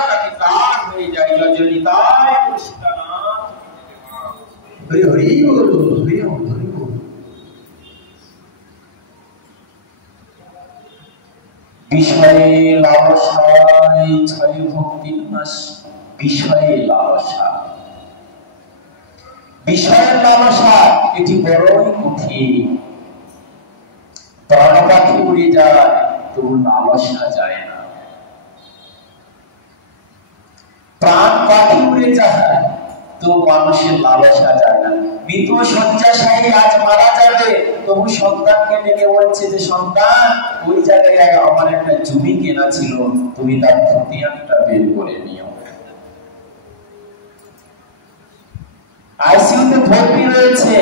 তাকে তার হয়ে যায়। জয়জনী তাই কৃষ্ণনাথ হরি হরি বল, হরি হরি বল। বিষয়ে লালসায় ছয় ভক্তি নাশ। বিষয়ে লালসা, বিষয়ের লালসা এটি বড়ই কঠিন। প্রাণ পাখি উড়ে যায়, তবু লালসা যায় না। প্রাণ পাখি উড়ে যায়, তো মানুষের লালসা যায় না। মৃত শয্যাশায়ী আজ মারা যাবে, তবু সন্তানকে ডেকে বলছে যে সন্তান, ওই জায়গায় আমার একটা জমি কেনা ছিল, তুমি তার খতিয়ানটা বের করে নিও। আইসিইউতে ভর্তি রয়েছে,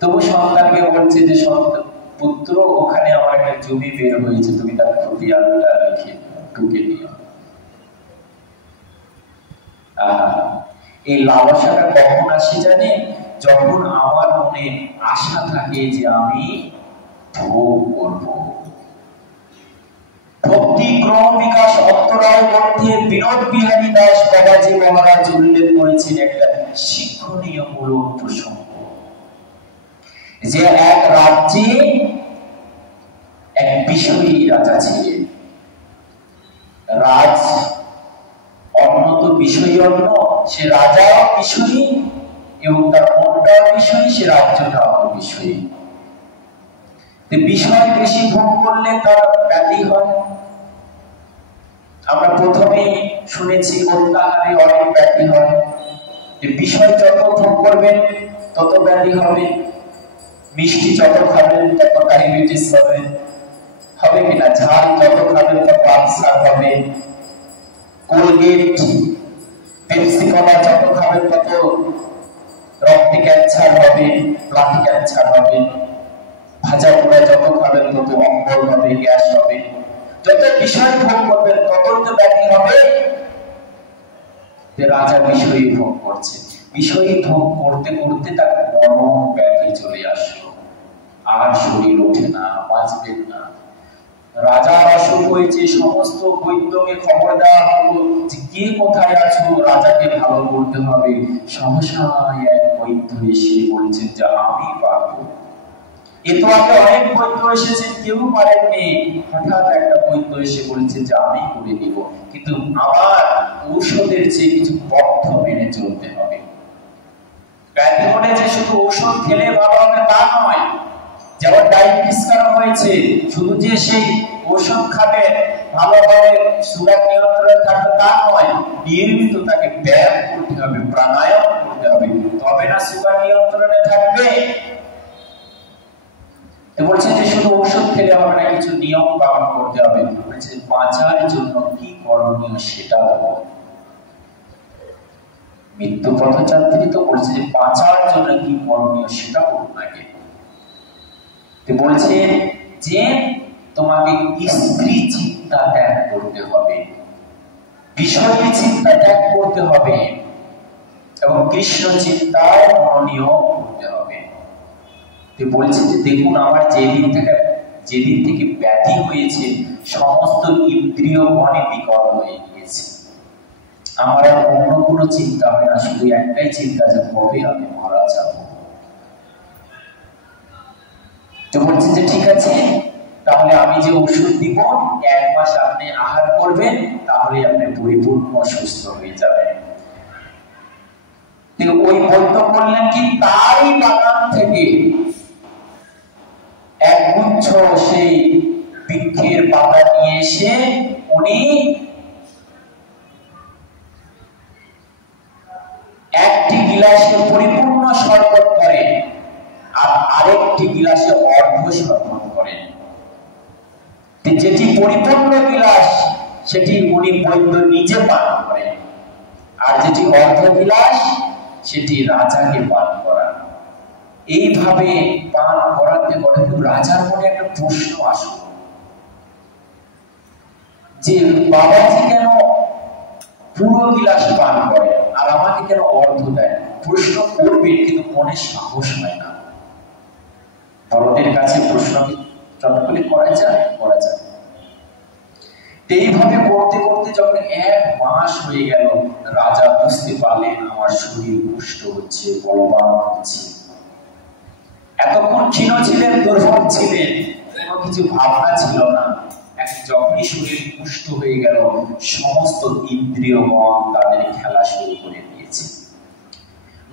তবু সন্তানকে বলছে যে পুত্র, ওখানে আমার একটা জমি বের হয়েছে, তুমি তার খতিয়ানটা লিখে ঢুকে নিও। এই লালসাটা কখন আসে জানে? যখন আমার মনে আশা থাকে যে আমি ভোগ করব। ভক্তি ক্রম বিকাশ অন্তরায় মধ্যে বিনোদ বিহারী দাস বাবাজি মহারাজ উল্লেখ করেছেন একটা শিক্ষণীয় মূলক প্রসঙ্গ, যে এক রাজ্যে এক বিষয়ী রাজা ছিলেন। রাজ অন্য তো বিষয়ী অন্য, সে রাজাও বিষয়ী এবং তার মনটাও বিষয়ী, সে রাজ্যটাও বিষয়ী। বিষয় বেশি ভোগ করলে তার ব্যাধি হয়। আমরা প্রথমে শুনেছি অত্যাহারে অনেক ব্যাধি হয়। বিষয় যত ভোগ করবেন তত ব্যাধি হবে। মিষ্টি যত খাবেন তত ডায়াবেটিস হবে, হবে কিনা? ঝাল যত খাবেন তত আলসার হবে। কোলগেট, পেপসি কোলা যত খাবেন তত রক্তে ক্যান্সার হবে, ব্লাড ক্যান্সার হবে। ভাজা পোড়া যত খাবেন তত অম্বল হবে, গ্যাস হবে। যত বিষয় ভোগ করবেন তত তো ব্যাধি হবে। রাজা বিষয়ী ভোগ করছে, বিষয়ী ভোগ করতে করতে তার মরণ ব্যাধি চলে আসলো, আর শরীর ওঠে না, বাঁচবেন না। রাজার অসুখ হয়েছে, সমস্ত বৈদ্যকে খবর দেওয়া হলো যে কে কোথায় আছো, রাজাকে ভালো করতে হবে। সহসা এক বৈদ্য এসে বলছেন যে আমি পারবো। এত আগে অনেক বৈদ্য এসেছেন, কেউ পারেননি। হঠাৎ একটা বৈদ্য এসে বলছে যে আমি করে দিব, কিন্তু আমার ঔষধের চেয়ে কিছু পথ্য মেনে চলতে হবে। ব্যাধি হলে যে শুধু ঔষধ খেলে ভালো হবে তা নয়। যেমন ডায়াবেটিস কারণ হয়েছে, শুধু যে সেই ঔষধ খাবে ভালোভাবে সুগার নিয়ন্ত্রণে থাকবে তা নয়, নিয়মিত তাকে ব্যায়াম করতে হবে, প্রাণায়াম করতে হবে, তবে না সুগার নিয়ন্ত্রণে থাকবে। বলছে যে শুধু ঔষধ খেলে হবে না, কিছু নিয়ম পালন করতে হবে। বলছে বাঁচার জন্য কি করণীয় সেটা বলো। মৃত্যু পথযাত্রী তো বলছে যে বাঁচার জন্য কি করণীয় সেটা বলুন আগে। বলছে যে তোমাকে স্ত্রী চিন্তা ত্যাগ করতে হবে, বিষয়ী চিন্তা ত্যাগ করতে হবে এবং কৃষ্ণ চিন্তায় মনোনিয়োগ করতে হবে। বলছে যে দেখুন, আমার যেদিন থেকে ব্যাধি হয়েছে, সমস্ত ইন্দ্রিয় মনে বিকল হয়ে গিয়েছে। আমার আর অন্য কোনো চিন্তা হয় না, শুধু একটাই চিন্তা যে কবে আমি মারা যাব। তো বলছে যে ঠিক আছে, তাহলে আমি যে ওষুধ দিব 1 মাস আপনি আহার করবেন, তাহলে আপনি পরিপূর্ণ সুস্থ হয়ে যাবেন। ওই বৈদ্য করলেন কি, তারই বাগান থেকে একগুচ্ছ সেই বৃক্ষের পাতা নিয়ে এসে উনি একটি গিলাসে পরিপূর্ণ শরবত করেন আর আরেকটি গিলাসে অর্ধ শরবত করেন। যেটি পরিপূর্ণ গিলাস সেটি উনি বৈদ্য নিজে পান করেন, আর যেটি অর্ধ গিলাস সেটি রাজাকে পান করান। এইভাবে পান করাতে করাতে রাজার মনে একটা প্রশ্ন আসলো যে বাবাজি কেন পুরো গিলাস পান করে আর আমাকে কেন অর্ধ দেয়? প্রশ্ন করবে কিন্তু মনে সাহস হয় না। বড়দের কাছে প্রশ্ন চটকলে করা যায়? এইভাবে করতে করতে যখন 1 মাস হয়ে গেল, রাজা বুঝতে পারলেন আমার শরীর পুষ্ট হচ্ছে, বলবান হচ্ছে। এতক্ষণ ক্ষীণ ছিলেন, দুর্বল ছিলেন, কোনো কিছু ভাবনা ছিল না। যখনই শরীর পুষ্ট হয়ে গেল, সমস্ত ইন্দ্রিয় মন তাদের খেলা শুরু করে দিয়েছে।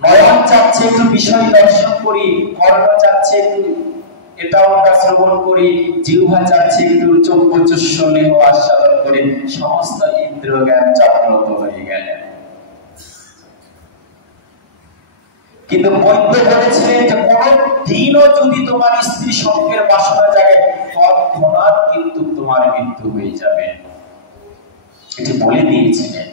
নয়ন চাচ্ছে একটু বিষয় দর্শন করি, কর্ণ চাচ্ছে একটু এটা ওটা শ্রবণ করি, জিহ্বা চাচ্ছে একটু চক্ষুচস্বলেহ আস্বাদন করে, সমস্ত ইন্দ্রিয় জ্ঞান জাগ্রত হয়ে গেলেন। কিন্তু বৈদ্য বলেছিলেন যে কোনদিনও যদি তোমার স্ত্রী সঙ্গের বাসনা জাগে, তৎক্ষণাৎ কিন্তু তোমার মৃত্যু হয়ে যাবে, এটি বলে দিয়েছিলেন।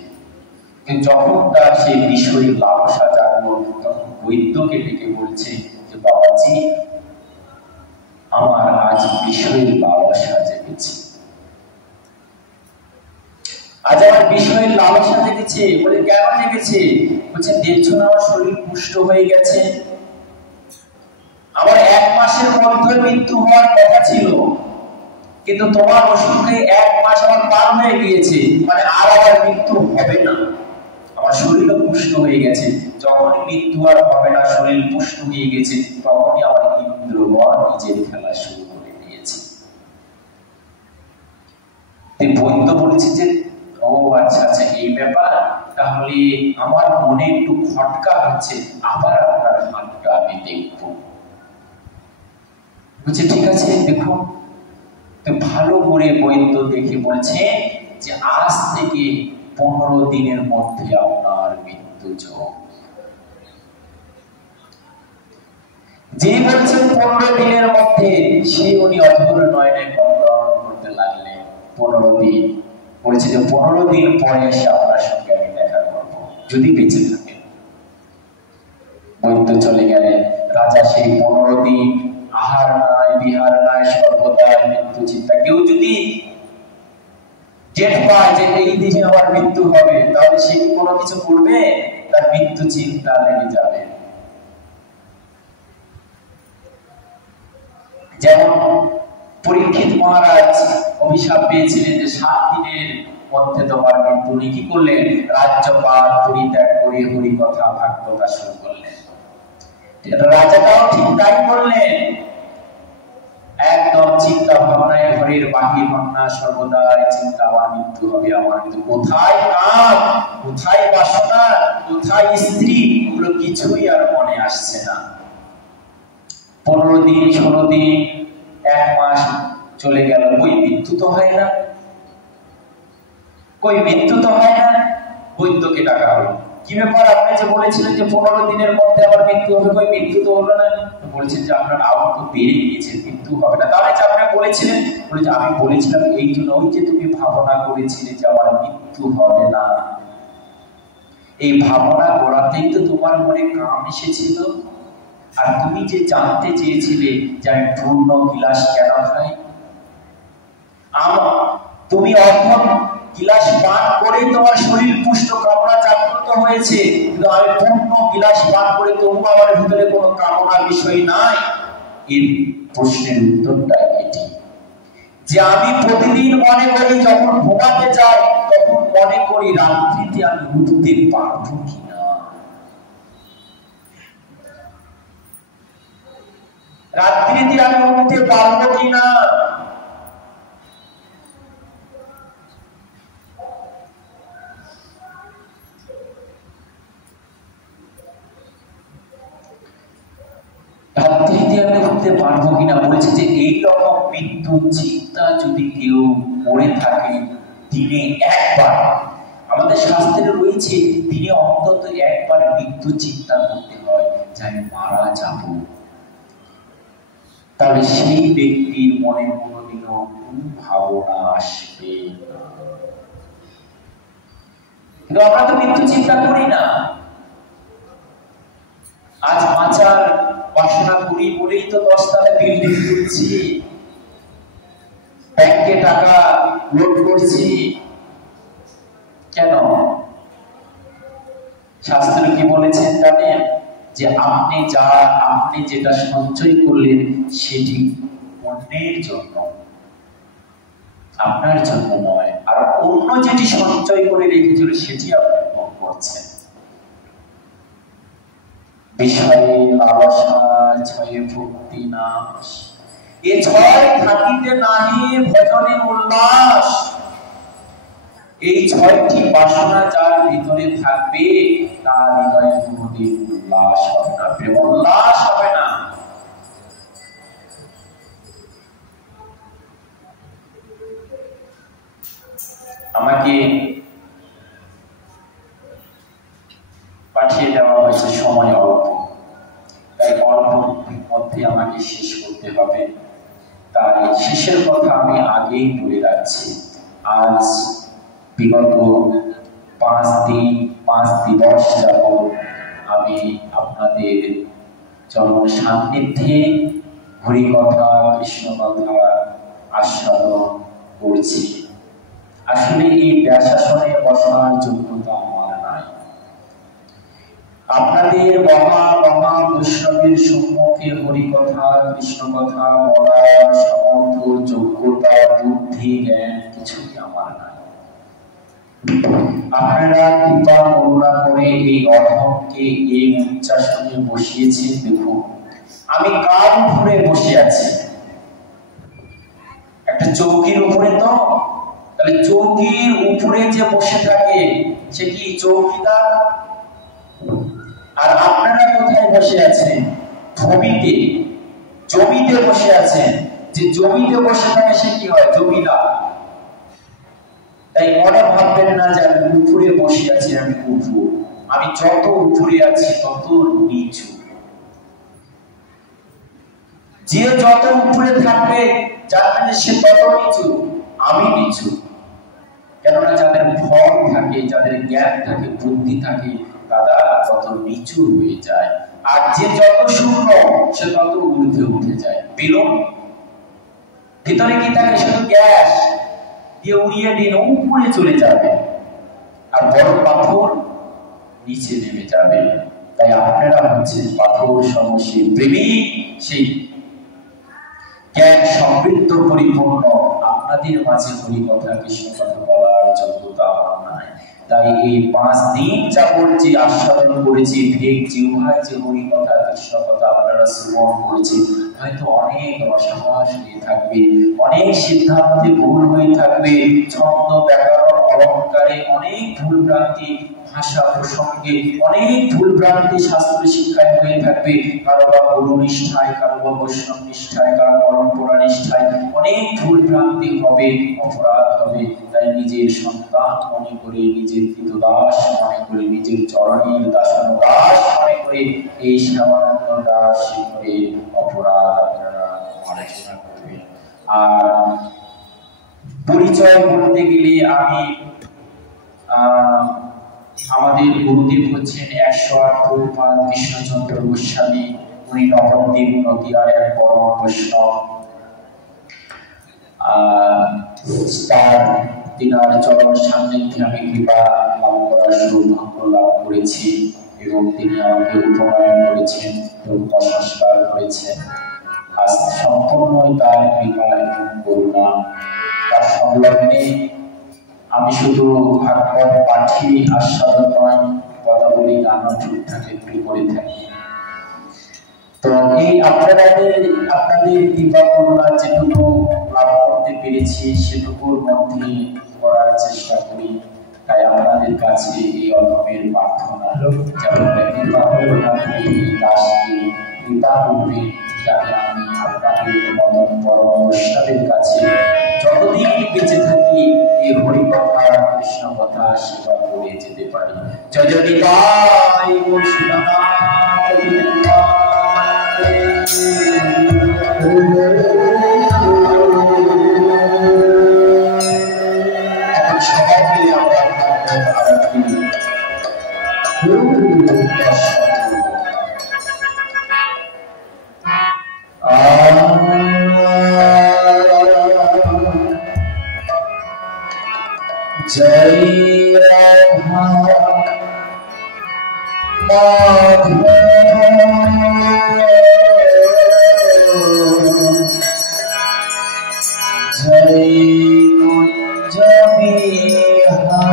কিন্তু যখন তার সেই বিষয় লালসা জাগলো, তখন বৈদ্যকে ডেকে বলছে যে বাবাজি, আমার আজ বিষয়ের লালসা জেগেছে, আজ আমার বিষয়ের লালসা জেগেছে। বলে কেন জেগেছে? বলছে দেখছো না আমার শরীর পুষ্ট হয়ে গেছে, আমার 1 মাসের মধ্যে মৃত্যু হওয়ার কথা ছিল, কিন্তু তোমার অসুখে 1 মাস আমার পার হয়ে গিয়েছে, মানে আর আমার মৃত্যু হবে না, আমার শরীরও পুষ্ট হয়ে গেছে। যখনই মৃত্যু আর হবে না, শরীর পুষ্ট হয়ে গেছে, তখনই আমার ইন্দ্রগণ নিজের খেলা শুরু করে দিয়েছে। বৈদ্য বলেছে যে ও আচ্ছা আচ্ছা এই ব্যাপার, তাহলে আমার মনে একটু খটকা হচ্ছে, আবার আপনার হাতটা আমি দেখব। বলছে ঠিক আছে দেখো। তো ভালো করে বৈদ্য দেখে বলছে যে আজ থেকে 15 দিনের মধ্যে আপনার মৃত্যু যোগ। যে বলছেন 15 দিনের মধ্যে, সে উনি অধর নয়নে গমন করতে লাগলেন। 15 দিন বলেছে যে 15 দিন পরে এসে আপনার সঙ্গে আমি দেখা করবো, যদি বেঁচে থাকে। বৈদ্য চলে গেলেন। রাজা সেই 15 দিন আহার নাই, বিহার নাই, সর্বদাই মৃত্যু চিন্তা। কেউ যদি টের পায় যে এই দিনে আমার মৃত্যু হবে, তাহলে সে কি কোনো কিছু করবে? তার মৃত্যু চিন্তা লেগে যাবে। যেমন পরীক্ষিত মহারাজ অভিশাপ পেয়েছিলেন যে 7 দিনের মধ্যে তোমার মৃত্যু। উনি কি করলেন? রাজ্যপাল পরিত্যাগ করে হরি কথা ভাগবতা শুরু করলেন। রাজাটাও ঠিক তাই করলেন। একদম চিন্তা ভাবনায় ঘরের বাহির হন না, সর্বদাই চিন্তা আমার মৃত্যু হবে, আমার মৃত্যু। কোথায় কাম, কোথায় বাসনা, কোথায় স্ত্রী, ওগুলো কিছুই আর মনে আসছে না। 15 দিন, 16 দিন, 1 মাস চলে গেল, কই মৃত্যু তো হয় না, কই মৃত্যু তো হয় না। বৈদ্যকে ডাকা হলো। কি ব্যাপার, আপনি যে বলেছিলেন যে 15 দিনের মধ্যে আমার মৃত্যু হবে, কই মৃত্যু তো হলো না। বলছেন যে আপনার আওয়াজ তো বেড়ে গিয়েছে, মৃত্যু হবে না। তাহলে যে আপনি বলেছিলেন, বলে আমি বলেছিলাম এই জন্য, ওই যে তুমি ভাবনা করেছিলে যে আমার মৃত্যু হবে না, এই ভাবনা করাতেই তো তোমার মনে কাম এসেছিল। আর তুমি যে জানতে চেয়েছিলে যে আমি পূর্ণ গিলাস কেন খাই, তুমি অর্ধ গিলাস পান করে তোমার শরীর পুষ্ট, কামনা জাগ্রত হয়েছে, কিন্তু আমি পূর্ণ গিলাস পান করে তবু আমার ভিতরে কোনো কামনা বিষয় নাই। এর প্রশ্নের উত্তরটা এটি যে আমি প্রতিদিন মনে করি, যখন ঘুমাতে যাই তখন মনে করি রাত্রিতে আমি উঠতে পারবো কিনা, রাত্রিতে আমি উঠতে পারবো কিনা। পথে আমি উঠতে পারবো কিনা। বলেছে যে এইরকম মৃত্যু চিন্তা যদি কেউ করে থাকে দিনে একবার, আমাদের শাস্ত্রে রয়েছে দিনে অন্তত একবার মৃত্যু চিন্তা করতে হয় যে আমি মারা যাব, তাহলে সেই ব্যক্তির মনে কোনোদিনও কোন ভাবনা আসবে না। কিন্তু আমরা তো মৃত্যু চিন্তা করি না। আজ বাঁচার বাসনা করি বলেই তো 10 তলা বিল্ডিং তুলছি, ব্যাংকে টাকা লোড করছি। কেন? শাস্ত্র কি বলেছেন জানেন? যে আপনি যেটা সঞ্চয় করলেন সেটি অন্যের জন্য, আপনার জন্য নয়। আর অন্য যেটি সঞ্চয় করে রেখেছিল সেটি আপনি ভোগ করছেন। বিষয়ে লালসা ছয়ে ভক্তি নাশ, এ ছয় থাকিতে নাহি ভজনে উল্লাস। এই 6টি বাসনা যার ভিতরে থাকবে তার হৃদয়ে কোনোদিন উল্লাস হবে না, প্রেম উল্লাস হবে না। আমাকে পাঠিয়ে দেওয়া হয়েছে সময় অল্প, তাই অল্প মধ্যে আমাকে শেষ করতে হবে। তাই শেষের কথা আমি আগেই বলে রাখছি। আজ বিগত 5 দিবস যাবৎ আমি আপনাদের চরণ সান্নিধ্যে হরিকথা কৃষ্ণ কথা আস্বাদন করছি। আসলে এই ব্যাসাসনে বসার যোগ্যতা আমার নাই। আপনাদের মহা বৈষ্ণবের সম্মুখে হরিকথা কৃষ্ণ কথা বলার সমর্থ, যোগ্যতা, বুদ্ধি, জ্ঞান কিছুই আমার নাই। আপনারা কৃপা করুণা করে এই অধমকে এই উচ্চাসনে বসিয়েছেন। দেখুন আমি কার উপরে বসে আছি? একটা চৌকির উপরে তো। তাহলে চৌকির উপরে যে বসে থাকে সে কি চৌকিদার? আর আপনারা কোথায় বসে আছেন? জমিতে বসে আছেন। যে জমিতে বসে থাকে সে কি হয়? জমিদার। তাই মনে ভাববেন না যে আমি উপরে বসে আছি, আমি উপর। আমি যত উপরে আছি তত নিচু। যে যত উপরে থাকবে জানবেন সে তত নিচু, আমি নিচু। কেননা যাদের ফল থাকে, যাদের জ্ঞান থাকে, বুদ্ধি থাকে, তারা তত নিচু হয়ে যায়। আর যে যত শূন্য সে তত ঊর্ধ্বে উঠে যায়। বেলুন ভিতরে কি থাকে? শুধু গ্যাস দিয়ে উড়িয়ে দিন উপরে চলে যাবে, আর বড় পাথর নিচে নেমে যাবে। তাই আপনারা হচ্ছেন পাথর সমসে প্রেমিক, সেই জ্ঞান সমৃদ্ধ পরিপূর্ণ। আপনাদের মাঝে হরি কথা কৃষ্ণ কথা বলার যোগ্যতা আমার নাই। তাই এই 5 দিন যাবত যে আস্বাদন করেছি, ভেগ জিহ্বায় যে হরি কথা কৃষ্ণ কথা আপনারা শ্রবণ করেছি, হয়তো অনেক রসভাস হয়ে থাকবে, অনেক সিদ্ধান্তে ভুল হয়ে থাকবে, ছন্দ ব্যাকরণ অলঙ্কারে অনেক ভুল ভ্রান্তি, ভাষা প্রসঙ্গে অনেক ভুল ভ্রান্তি শাস্ত্র শিক্ষায় হয়ে থাকবে। কারো বা গুরু নিষ্ঠায়, কারো বা বৈষ্ণব নিষ্ঠায়, কারো পরম্পরা নিষ্ঠায় অনেক ভুল ভ্রান্তি হবে, অপরাধ হবে। তাই নিজের সন্তান মনে করে, নিজের কৃতদাস মনে করে, নিজের চরণের দাস মনে করে এই শ্যামানন্দ দাস করে অপরাধ আপনারা আলোচনা করবেন। আর পরিচয় বলতে গেলে আমি আমাদের গুরুদেব হচ্ছেন 108 প্রভুপাদ কৃষ্ণচন্দ্র গোস্বামী। উনি নবদ্বীপ নদিয়ার এক পরম বৈষ্ণব। তিনার চরণ সান্নিধ্যে আমি কৃপা লাভ করার সৌভাগ্য লাভ করেছি এবং তিনি আমাকে উপনয়ন করেছেন এবং সংস্কার করেছেন। আজ সম্পূর্ণই তার কৃপা এবং করুণা। তার সংলগ্নে আমি শুধু ভাগবত পাঠি আস্বাদন নয়, পদাবলী গানও ঠিকঠাক একটু করে থাকি। তো এই আপনাদের কৃপা করুণা যেটুকু লাভ করতে পেরেছি সেটুকুর মধ্যে করার চেষ্টা করি। তাই আপনাদের কাছে এই অধমের প্রার্থনা, যেমন কৃপা করুণা এই দাসকে কৃপা করবে যাতে আমি আপনাদের মতন পরমহংসদের কাছে যতদিন বেঁচে থাকি এই হরিকথা কৃষ্ণ কথা সেবা করে যেতে পারি। জয় জয় নিতাই গৌর সীতানাথ এখন সবাই মিলে আমরা আরতি जय राधा माधव जय कुंज बिहारी